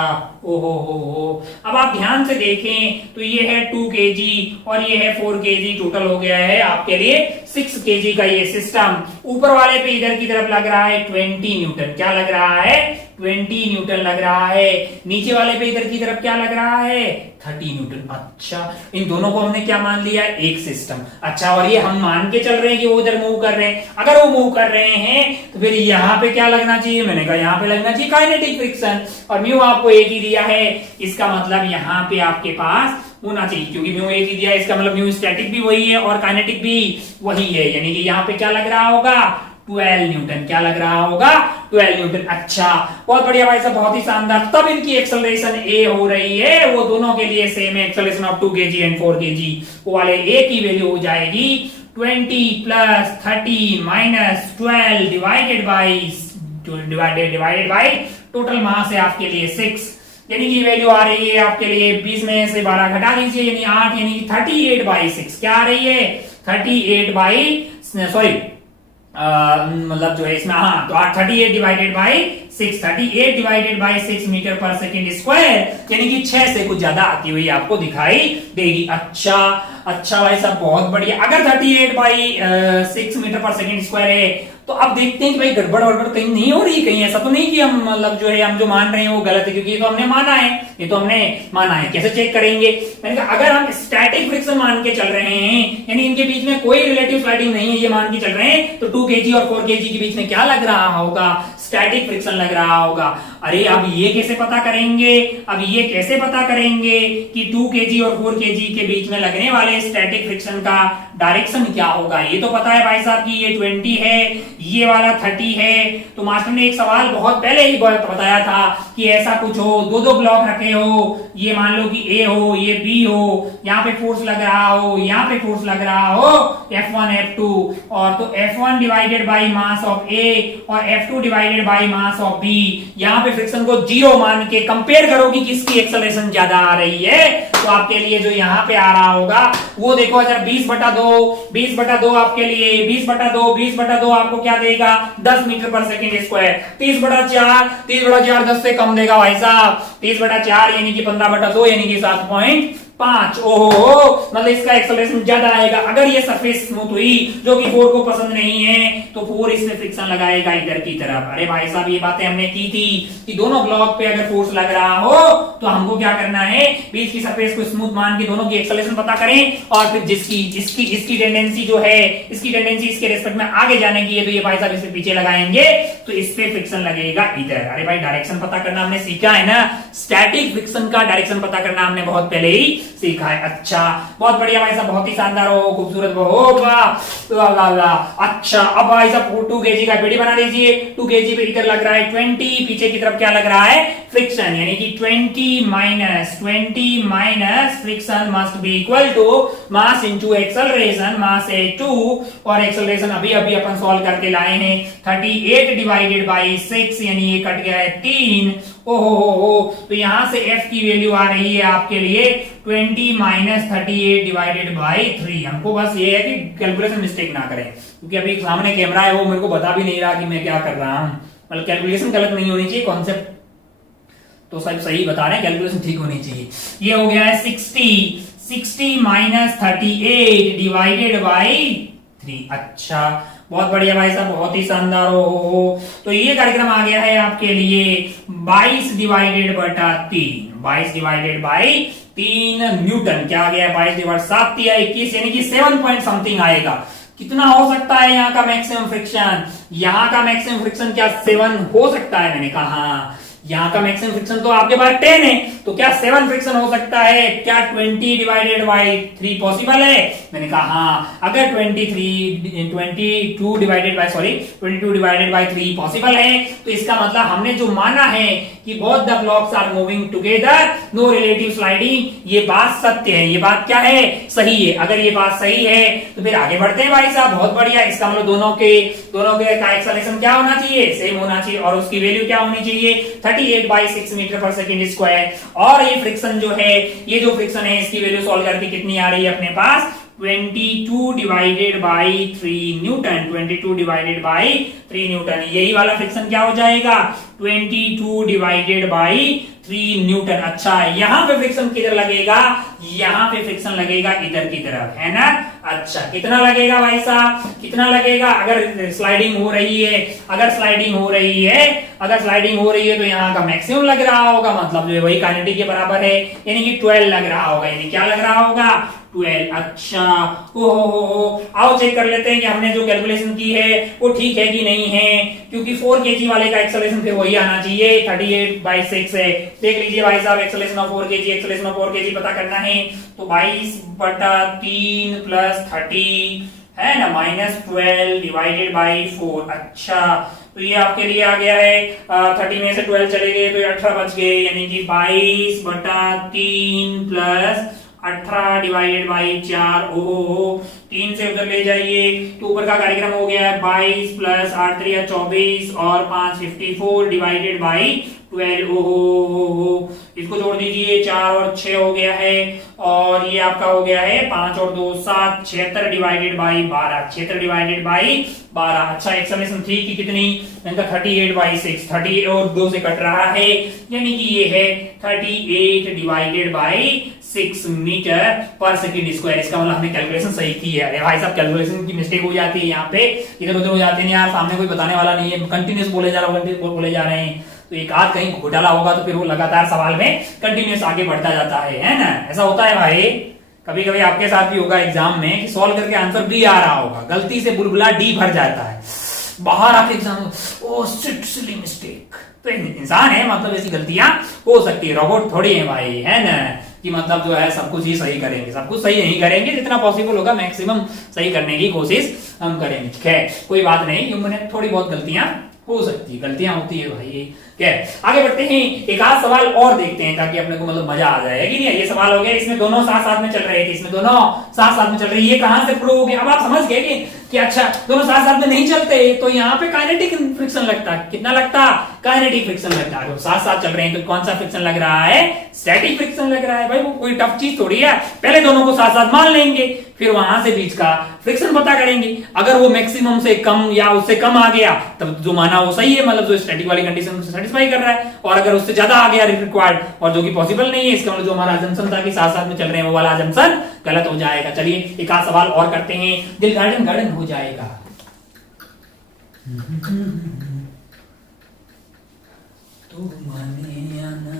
हो। अब आप ध्यान से देखें तो ये है 2 kg और ये है 4 kg, टोटल हो गया है आपके लिए 6 kg का ये सिस्टम। ऊपर वाले पे इधर की तरफ लग रहा है 20 न्यूटन। क्या लग रहा है 20 न्यूटन लग रहा है। नीचे वाले पे इधर की तरफ क्या लग रहा है 30 न्यूटन। अच्छा इन दोनों को हमने क्या मान लिया एक सिस्टम। अच्छा और ये हम मान के चल रहे हैं कि वो उधर मूव कर रहे हैं। अगर वो मूव कर रहे हैं तो फिर यहाँ पे क्या लगना चाहिए, मैंने कहा यहाँ पे लगना चाहिए काइनेटिक फ्रिक्शन और म्यू आपको एक ही दिया है। इसका मतलब यहाँ पे आपके पास होना चाहिए क्योंकि म्यू एक ही दिया है, इसका मतलब म्यू स्टैटिक भी वही है और काइनेटिक भी वही है, यानी कि यहाँ पे क्या लग रहा होगा 12 न्यूटन। क्या लग रहा होगा 12 न्यूटन। अच्छा बहुत बढ़िया भाई साहब, बहुत ही शानदार। तब इनकी एक्सेलरेशन ए हो रही है, वो दोनों के लिए सेम है, acceleration of 2 kg and 4 kg। वो वाले ए की वैल्यू हो जाएगी 20 plus 30 minus 12 divided by total mass है आपके लिए 6, यानी कि वैल्यू आ रही है आपके लिए 20 में से 12 घटा दीजिए यानी 8, यानी कि 38/6। क्या आ रही है 38 मतलब जो है इसमें हाँ तो 38 divided by 6 metre per second square, यानी कि 6 से कुछ ज्यादा आती हुई आपको दिखाई देगी। अच्छा भाई साहब बहुत बढ़िया। अगर 38/6 मीटर पर सेकेंड स्क्वायर है तो अब देखते हैं कि भाई गड़बड़ कहीं नहीं हो रही, कहीं ऐसा तो नहीं कि हम मतलब जो है हम जो मान रहे हैं वो गलत है, क्योंकि ये तो हमने माना है। कैसे चेक करेंगे, मैंने कहा अगर हम स्टैटिक फ्रिक्शन मान के चल रहे हैं यानी इनके बीच में कोई रिलेटिव स्लाइडिंग नहीं है ये मान के चल रहे हैं तो 2 kg और 4 kg के बीच में क्या लग रहा होगा स्टैटिक फ्रिक्शन लग रहा होगा। अरे अब ये कैसे पता करेंगे कि 2 kg और 4 kg के बीच में लगने वाले स्टैटिक फ्रिक्शन का डायरेक्शन क्या होगा। ये तो पता है भाई साहब कि ये 20 है, ये वाला 30 है। तो मास्टर ने एक सवाल बहुत पहले ही बताया था कि ऐसा कुछ हो, दो ब्लॉक रखे हो, ये मान लो कि ए हो ये बी हो, यहाँ पे फोर्स लग रहा हो, यहाँ पे फोर्स लग रहा हो F1 F2, और तो F1 divided by mass of A और F2 divided by mass of B. यहाँ पे फ्रिक्शन को 0 मान के कंपेयर करो कि किसकी एक्सेलरेशन ज्यादा आ रही है, तो आपके लिए जो यहाँ पे आ रहा होगा वो देखो। अच्छा 20/2 आपके लिए 20/2 आपको क्या देगा 10 मीटर पर सेकेंड स्क्वायर। 30/4 10 से कम देगा भाई साहब। 30/4 यानी कि 15/2 यानी कि 7.5। ओहो मतलब इसका एक्सेलरेशन ज्यादा आएगा। अगर ये सरफेस स्मूथ हुई जो कि 4 को पसंद नहीं है तो 4 इसमें फ्रिक्शन लगाएगा इधर की तरफ। अरे भाई साहब ये बातें हमने की थी कि दोनों ब्लॉक पे अगर फोर्स लग रहा हो तो हमको क्या करना है बीच की सरफेस को स्मूथ मान के दोनों की एक्सेलरेशन पता करें और फिर इसकी टेंडेंसी जो है इसकी टेंडेंसी इसके रेस्पेक्ट में आगे जाने की है तो ये भाई साहब इसे पीछे लगाएंगे तो इस पे फ्रिक्शन लगेगा इधर। अरे भाई डायरेक्शन पता करना हमने सीखा है ना, स्टैटिक फ्रिक्शन का डायरेक्शन पता करना हमने बहुत पहले ही सीखा है। अच्छा बहुत बढ़िया भाई साहब, बहुत ही शानदार हो, खूबसूरत हो, वाह। अच्छा अब भाई साहब 2 kg का पीडी बना लीजिए। 2 kg पे इधर लग रहा है 20, पीछे की तरफ क्या लग रहा है फ्रिक्शन, यानी कि 20 minus friction must be equal to mass into acceleration, mass है 2 और एक्सेलरेशन अभी अपन सॉल्व करके लाए हैं 38 डिवाइडेड बाई 6 यानी ये कट गया है 3। ओहो तो यहां से f की वैल्यू आ रही है आपके लिए 20 माइनस 38 डिवाइडेड बाई 3। हमको बस ये है कि कैलकुलेशन मिस्टेक ना करें, क्योंकि अभी सामने कैमरा है वो मेरे को बता भी नहीं रहा कि मैं क्या कर रहा हूं। मतलब कैलकुलेशन गलत नहीं होनी चाहिए, कॉन्सेप्ट तो सब सही बता रहे हैं, कैलकुलेशन ठीक होनी चाहिए। ये हो गया है 60 माइनस 38 डिवाइडेड बाई 3। 3। अच्छा, बहुत बढ़िया भाई साहब, बहुत ही शानदार हो। तो ये कार्यक्रम आ गया है आपके लिए 22 डिवाइडेड बटा 3, 22 डिवाइडेड बाई 3 न्यूटन। क्या आ गया है? 22 डिवाइड 7 या 21, यानी कि 7 पॉइंट समथिंग आएगा। कितना हो सकता है यहाँ का मैक्सिमम फ्रिक्शन? यहाँ का मैक्सिमम फ्रिक्शन क्या 7 हो सकता है? मैंने कहा हाँ, यहाँ का मैक्सिमम फ्रिक्शन तो आपके पास 10 है, तो क्या 7 फ्रिक्शन हो सकता है? क्या 20 डिवाइडेड बाई 3 पॉसिबल है? मैंने कहा हाँ, अगर 22 डिवाइडेड बाई 3 पॉसिबल है, तो इसका मतलब हमने जो माना है कि both the blocks are moving together, no relative sliding, ये बात सत्य है। ये बात क्या है? सही है। अगर ये बात सही है तो फिर आगे बढ़ते हैं भाई साहब। बहुत बढ़िया। इसका मतलब दोनों के का एक्सेलरेशन क्या होना चाहिए? सेम होना चाहिए, और उसकी वैल्यू क्या होनी चाहिए? 38/6 मीटर पर सेकेंड स्क्वायर। और ये फ्रिक्शन जो है, ये जो फ्रिक्शन है, इसकी वैल्यू सॉल्व करके कितनी आ रही है अपने पास? 22 divided by 3 Newton. 22 divided by 3 Newton, यही वाला फ्रिक्शन क्या हो जाएगा? 22 डिवाइडेड बाई 3 न्यूटन। अच्छा, यहां पे फ्रिक्शन किधर लगेगा? यहां पे फ्रिक्शन लगेगा इधर की तरफ, है ना? अच्छा, कितना लगेगा भाई साहब? कितना लगेगा? अगर स्लाइडिंग हो रही है, अगर स्लाइडिंग हो रही है तो यहाँ का मैक्सिमम लग रहा होगा, मतलब जो वही काइनेटिक के बराबर है, यानी कि 12 लग रहा होगा। यानी क्या लग रहा होगा? 12। अच्छा, ओ आओ चेक कर लेते हैं कि हमने जो कैलकुलेशन की है वो ठीक है कि नहीं है, क्योंकि 4 kg वाले का एक्सेलरेशन फिर वही आना चाहिए, 38/6 है। देख लीजिए भाई साहब, acceleration of 4 kg, acceleration of 4 kg पता करना है, तो 22/3 प्लस 30 है ना, -12 डिवाइडेड बाई 4। अच्छा, तो ये आपके लिए आ गया है 30 में से 12 चले गए तो 18 बच गए, यानी कि 22/3 प्लस 18 डिवाइडेड बाई 4। ओ 3 से उधर ले जाइए तो ऊपर का कार्यक्रम हो गया है 22 प्लस 8 3 24 और 5 54 डिवाइडेड बाई 12। ओ इसको जोड़ दीजिए, 4 और 6 हो गया है, और ये आपका हो गया है 5 और 2 7, 76 डिवाइडेड बाई 12, 76 डिवाइडेड बाई 12। अच्छा, एक्सेलरेशन 3 की कितनी? इनका 38/6, 30 और 2 से कट रहा है, यानी कि ये है 38 divided by 6 metre per second square. इसका मतलब हमने कैलकुलेशन सही की है। अरे भाई साहब, कैलकुलेशन की मिस्टेक हो जाती है यहाँ पे, इधर उधर हो जाते हैं यार, सामने कोई बताने वाला नहीं है, कंटिन्यूस बोले जा रहे हैं, तो एक आध कहीं घोटाला होगा तो फिर वो लगातार सवाल में कंटिन्यूस आगे बढ़ता जाता है ना? ऐसा होता है भाई, कभी कभी आपके साथ भी होगा एग्जाम में कि सॉल्व करके आंसर बी आ रहा होगा, गलती से बुलबुला डी भर जाता है, बाहर आके एग्जाम ओ सिली मिस्टेक। तो इंसान है, मतलब ऐसी गलतियां हो सकती है, रोबोट थोड़ी है भाई, है ना? कि मतलब जो है सब कुछ ही सही करेंगे, सब कुछ सही नहीं करेंगे, जितना पॉसिबल होगा मैक्सिमम सही करने की कोशिश हम करेंगे। ठीक है, कोई बात नहीं, ह्यूमन है, थोड़ी बहुत गलतियां हो सकती है, गलतियां होती है भाई। आगे बढ़ते हैं, एक आध सवाल और देखते हैं ताकि अपने को मतलब मजा आ जाए, कि नहीं? ये सवाल हो गया, इसमें दोनों साथ साथ में चल रहे थे, इसमें दोनों साथ साथ में चल रही है, ये कहां से प्रूव हो गया? अब आप समझ गए कि अच्छा दोनों साथ साथ में नहीं चलते तो यहाँ पे काइनेटिक फ्रिक्शन लगता है। कितना लगता? काइनेटिक फ्रिक्शन लगता है। तो साथ साथ चल रहे हैं तो कौन सा फ्रिक्शन लग रहा है? स्टैटिक फ्रिक्शन लग रहा है भाई। वो कोई टफ चीज थोड़ी है, पहले दोनों को साथ साथ मान लेंगे, फिर वहां से बीच का फ्रिक्शन पता करेंगे। अगर वो मैक्सिमम से कम या उससे कम आ गया तब जो माना वो सही है, मतलब जो स्टैटिक वाली कंडीशन से सेटिस्फाई कर रहा है, और अगर उससे ज्यादा आ गया रिक्वायर्ड और जो कि पॉसिबल नहीं है, इसका मतलब जो हमारा अजम्पशन था कि साथ साथ में चल रहे हैं वो वाला अजम्पशन गलत हो जाएगा। चलिए एक आध सवाल और करते हैं, दिल गार्डन गार्डन हो जाएगा। तो माने आना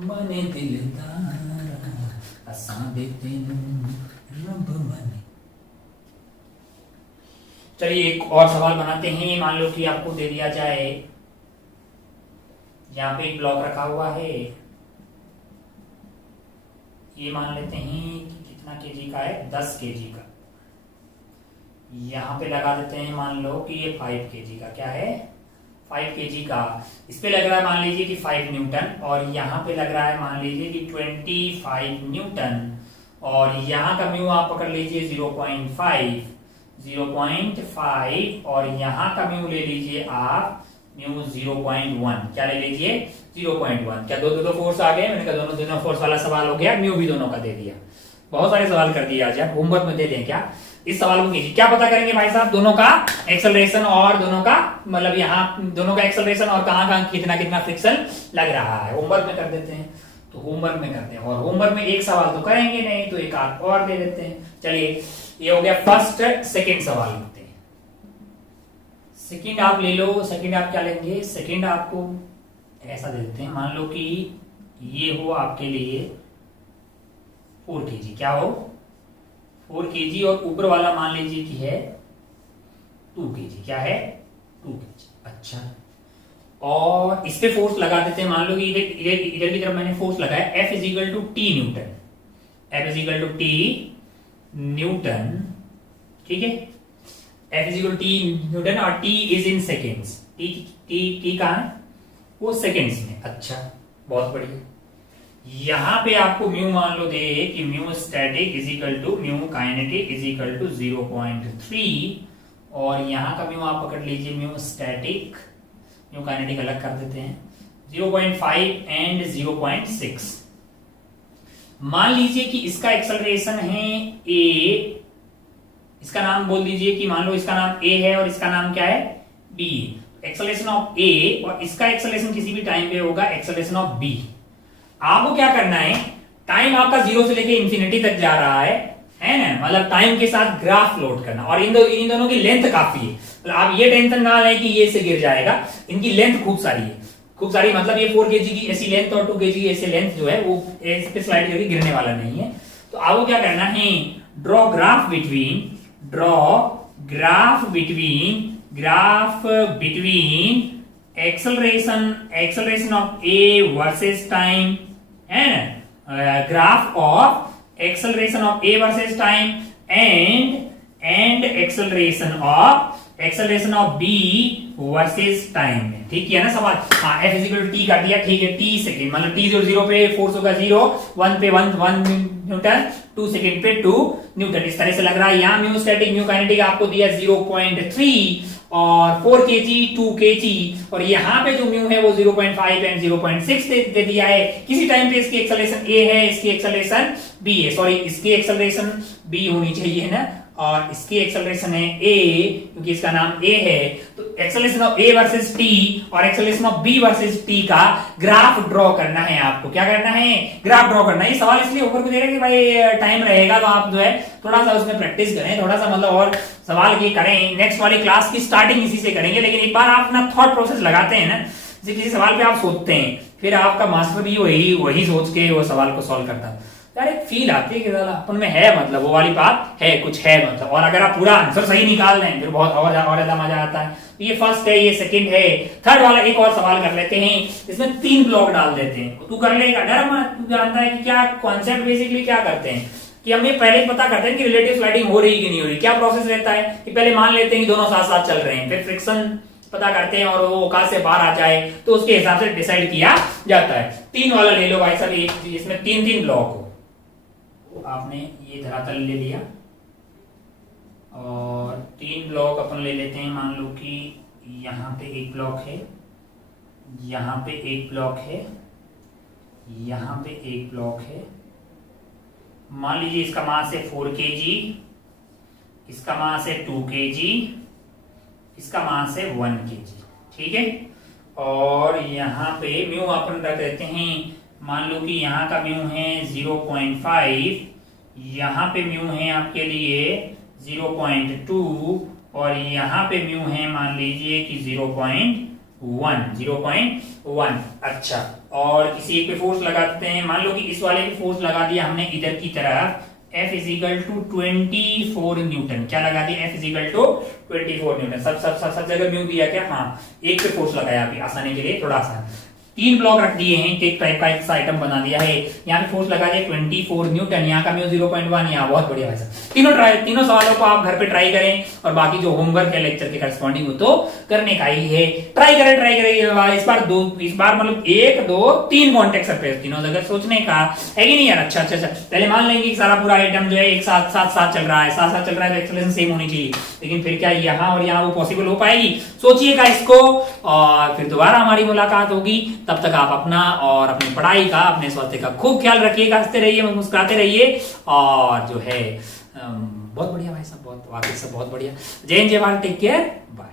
माने दिलदारा असा दे तेनू रब माने। चलिए एक और सवाल बनाते हैं। मान लो कि आपको दे दिया जाए, यहाँ पे एक ब्लॉक रखा हुआ है, ये मान लेते हैं कि कितना केजी का है? 10 केजी का। यहाँ पे लगा देते हैं, मान लो कि ये 5 केजी का, क्या है? 5 केजी का। इस पे लग रहा है मान लीजिए कि 5 न्यूटन, और यहाँ पे लग रहा है मान लीजिए कि 25 न्यूटन, और यहाँ का म्यू आप पकड़ लीजिए 0.5, और यहाँ का म्यू ले लीजिए आप म्यू 0.1। क्या ले लीजिए? 0.1। क्या दो फोर्स आ गए? मैंने कहा दोनों फोर्स वाला सवाल हो गया, म्यू भी दोनों का दे दिया। बहुत सारे सवाल कर दिए आज, आप होमवर्क में दे दें क्या इस सवाल को? कीजिए। क्या पता करेंगे भाई साहब? दोनों का एक्सेलरेशन और दोनों का मतलब यहाँ दोनों का एक्सेलरेशन और कहाँ कितना कितना फ्रिक्शन लग रहा है, होमवर्क में कर देते हैं। तो होमवर्क में करते हैं, और होमवर्क में एक सवाल तो करेंगे नहीं, तो एक आध और दे देते हैं। चलिए ये हो गया फर्स्ट। सेकंड सवाल लिखते हैं। सेकंड आप ले लो। सेकंड आप क्या लेंगे? सेकंड आपको ऐसा दे देते हैं, मान लो कि ये हो आपके लिए 4 kg, क्या हो 4 kg, और ऊपर वाला मान लीजिए कि है 2 kg, क्या है 2 kg। अच्छा, और इस पे फोर्स लगा देते हैं। मान लो कि इधर की तरफ मैंने फोर्स लगाया, F is equal to T newton, F is equal to T newton, ठीक है। F is equal to T newton और T is in seconds. T कहां है? वो सेकेंड्स में। अच्छा, बहुत बढ़िया। यहां पे आपको म्यू मान लो दे कि mu static is equal to mu kinetic is equal to 0.3, और यहां का म्यू आप पकड़ लीजिए, म्यू स्टैटिक म्यू काइनेटिक अलग कर देते हैं, 0.5 एंड 0.6। मान लीजिए कि इसका एक्सेलरेशन है a, इसका नाम बोल दीजिए कि मान लो इसका नाम a है और इसका नाम क्या है b। एक्सेलरेशन ऑफ a और इसका एक्सेलरेशन किसी भी टाइम पे होगा एक्सेलरेशन ऑफ b। आपको क्या करना है, टाइम आपका 0 से लेके इंफिनिटी तक जा रहा है ना, मतलब टाइम के साथ ग्राफ प्लॉट करना, और इन दोनों की लेंथ काफी है। मतलब आप ये टेंशन ना लें कि ये से गिर जाएगा, इनकी लेंथ खूब सारी है, खूब सारी, मतलब ये 4 kg की ऐसी लेंथ और 2 kg की ऐसी लेंथ जो है वो इस पे स्लाइड करके गिरने वाला नहीं है। तो आपको क्या करना है, draw graph between acceleration of A versus time, है ना, graph of acceleration of a versus time and acceleration of b versus time। ठीक है ना सवाल? हाँ, F is equal to T कर दिया, ठीक है, टी सेकेंड, मतलब टी 0 पे फोर्स होगा 0, 1 पे 1 न्यूटन, 2 सेकेंड पे 2 न्यूटन। इस तरह से लग रहा है। यहाँ म्यू स्टैटिक म्यू काइनेटिक आपको दिया 0.3 और 4 kg 2 kg, और यहाँ पे जो म्यू है वो 0.5 एंड 0.6 दे दिया है। किसी टाइम पे इसकी एक्सेलरेशन a है, इसकी एक्सेलरेशन b है, सॉरी इसकी एक्सेलरेशन b होनी चाहिए ना, और इसकी एक्सेलरेशन है a, क्योंकि इसका नाम a है। तो acceleration of a versus t और acceleration of b versus t का ग्राफ ड्रॉ करना है। आपको क्या करना है, ग्राफ ड्रॉ करना है। ये सवाल इसलिए ऊपर को दे रहे हैं कि भाई टाइम रहेगा तो आप जो है थोड़ा सा उसमें प्रैक्टिस करें, थोड़ा सा मतलब और सवाल की करें। नेक्स्ट वाली क्लास की स्टार्टिंग इसी से करेंगे, लेकिन एक बार आप अपना थॉट प्रोसेस लगाते हैं ना, जैसे किसी सवाल पे आप सोचते हैं, फिर आपका मास्टर भी वही सोच के वो सवाल को सॉल्व करता है, यार एक फील आती है कि अपन में है, मतलब वो वाली बात है, कुछ है मतलब। और अगर आप पूरा आंसर सही निकाल दें फिर बहुत और ज्यादा मजा आता है। तो ये फर्स्ट है, ये सेकंड है। थर्ड वाला एक और सवाल कर लेते हैं, इसमें 3 ब्लॉक डाल देते हैं। तू कर लेगा, डर मत, तू जानता है कि क्या कॉन्सेप्ट बेसिकली क्या करते हैं कि हम ये पहले पता करते हैं कि रिलेटिव स्लाइडिंग हो रही कि नहीं हो रही। क्या प्रोसेस रहता है कि पहले मान लेते हैं कि दोनों साथ साथ चल रहे हैं, फिर फ्रिक्शन पता करते हैं और वो औकात से बाहर आ जाए तो उसके हिसाब से डिसाइड किया जाता है। 3 वाला ले लो भाई साहब, इसमें 3 ब्लॉक हो। आपने ये धरातल ले लिया और 3 ब्लॉक अपन ले लेते हैं। मान लो कि यहाँ पे एक ब्लॉक है, यहाँ पे एक ब्लॉक है, यहाँ पे एक ब्लॉक है। मान लीजिए इसका मास है 4 kg, इसका मास है 2 kg, इसका मास है 1 kg, ठीक है। और यहाँ पे म्यू अपन रख देते हैं। मान लो कि यहाँ का म्यू है 0.5, यहाँ पे म्यू है आपके लिए 0.2 और यहाँ पे म्यू है मान लीजिए कि 0.1। अच्छा, और किसी एक पे फोर्स लगाते हैं। मान लो कि इस वाले पे फोर्स लगा दिया हमने इधर की तरफ, F is equal to 24 newton. क्या लगा दिया? F is equal to 24 newton. सब जगह म्यू दिया क्या? हाँ, एक पे फोर्स लगाया अभी आसानी के लिए, थोड़ा आसान। 3 ब्लॉक रख दिए हैं, एक टाइप का एक आइटम बना दिया है। यहाँ पे फोर्स लगा दिया 24 न्यूटन, यहाँ का म्यू 0.1, यहाँ बहुत बढ़िया भाई साहब। तीनों सवालों को आप घर पे ट्राई करें और बाकी जो होमवर्क है लेक्चर के करस्पॉन्डिंग हो तो करने का ही है। ट्राई करें इस बार मतलब 1 2 3 कॉन्टेक्ट सरफेस, तीनों जगह सोचने का है कि नहीं यार। अच्छा, पहले मान लेंगे कि सारा पूरा आइटम जो है एक साथ चल रहा है, साथ चल रहा है तो एक्सेलरेशन सेम होनी चाहिए। लेकिन फिर क्या यहाँ और यहाँ वो पॉसिबल हो पाएगी? सोचिएगा इसको और फिर दोबारा हमारी मुलाकात होगी। तब तक आप अपना और अपनी पढ़ाई का, अपने स्वास्थ्य का खूब ख्याल रखिएगा, हंसते रहिए, मुस्कुराते रहिए और जो है बहुत बढ़िया भाई साहब, बहुत वाकई सब बहुत बढ़िया। जय हिंद, जय भारत, टेक केयर, बाय।